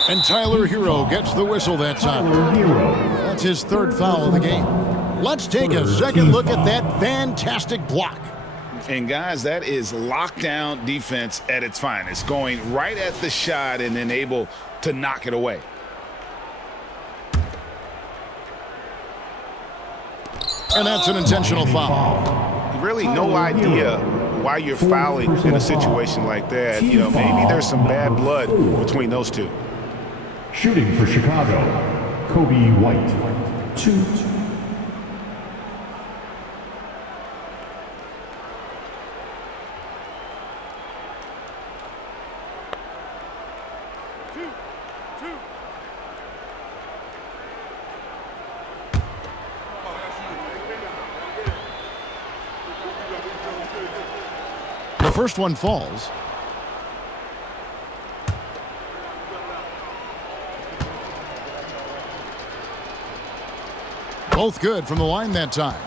And Tyler Hero gets the whistle that time. That's his third foul of the game. Let's take a second look at that fantastic block. And guys, that is lockdown defense at its finest, going right at the shot and then able to knock it away. And that's an intentional foul. really no idea why you're fouling in a situation like that. You know, maybe there's some bad blood between those two. Shooting for Chicago, Kobe White. 2. The first one falls. Both good from the line that time.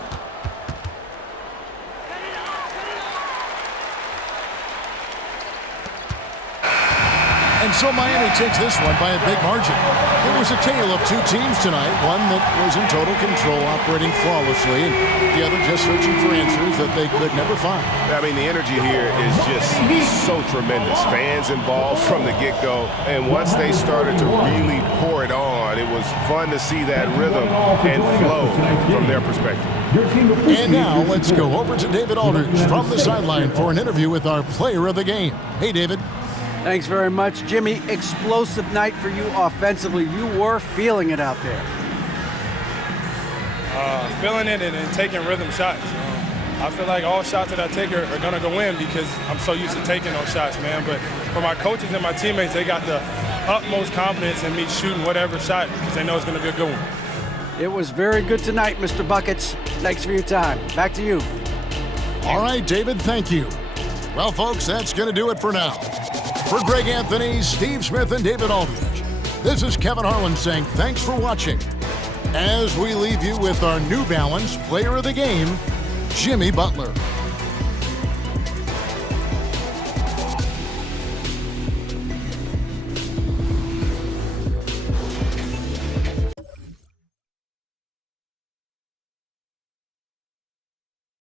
And so Miami takes this one by a big margin. It was a tale of two teams tonight, one that was in total control, operating flawlessly, and the other just searching for answers that they could never find. I mean, the energy here is just so tremendous. Fans involved from the get-go, and once they started to really pour it on, it was fun to see that rhythm and flow from their perspective. And now let's go over to David Aldridge from the sideline for an interview with our player of the game. Hey, David. Thanks very much, Jimmy. Explosive night for you offensively. You were feeling it out there. Feeling it and taking rhythm shots. I feel like all shots that I take are going to go in because I'm so used to taking those shots, man. But for my coaches and my teammates, they got the utmost confidence in me shooting whatever shot because they know it's going to be a good one. It was very good tonight, Mr. Buckets. Thanks for your time. Back to you. All right, David, thank you. Well, folks, that's going to do it for now. For Greg Anthony, Steve Smith, and David Aldridge, this is Kevin Harlan saying thanks for watching as we leave you with our New Balance Player of the Game, Jimmy Butler.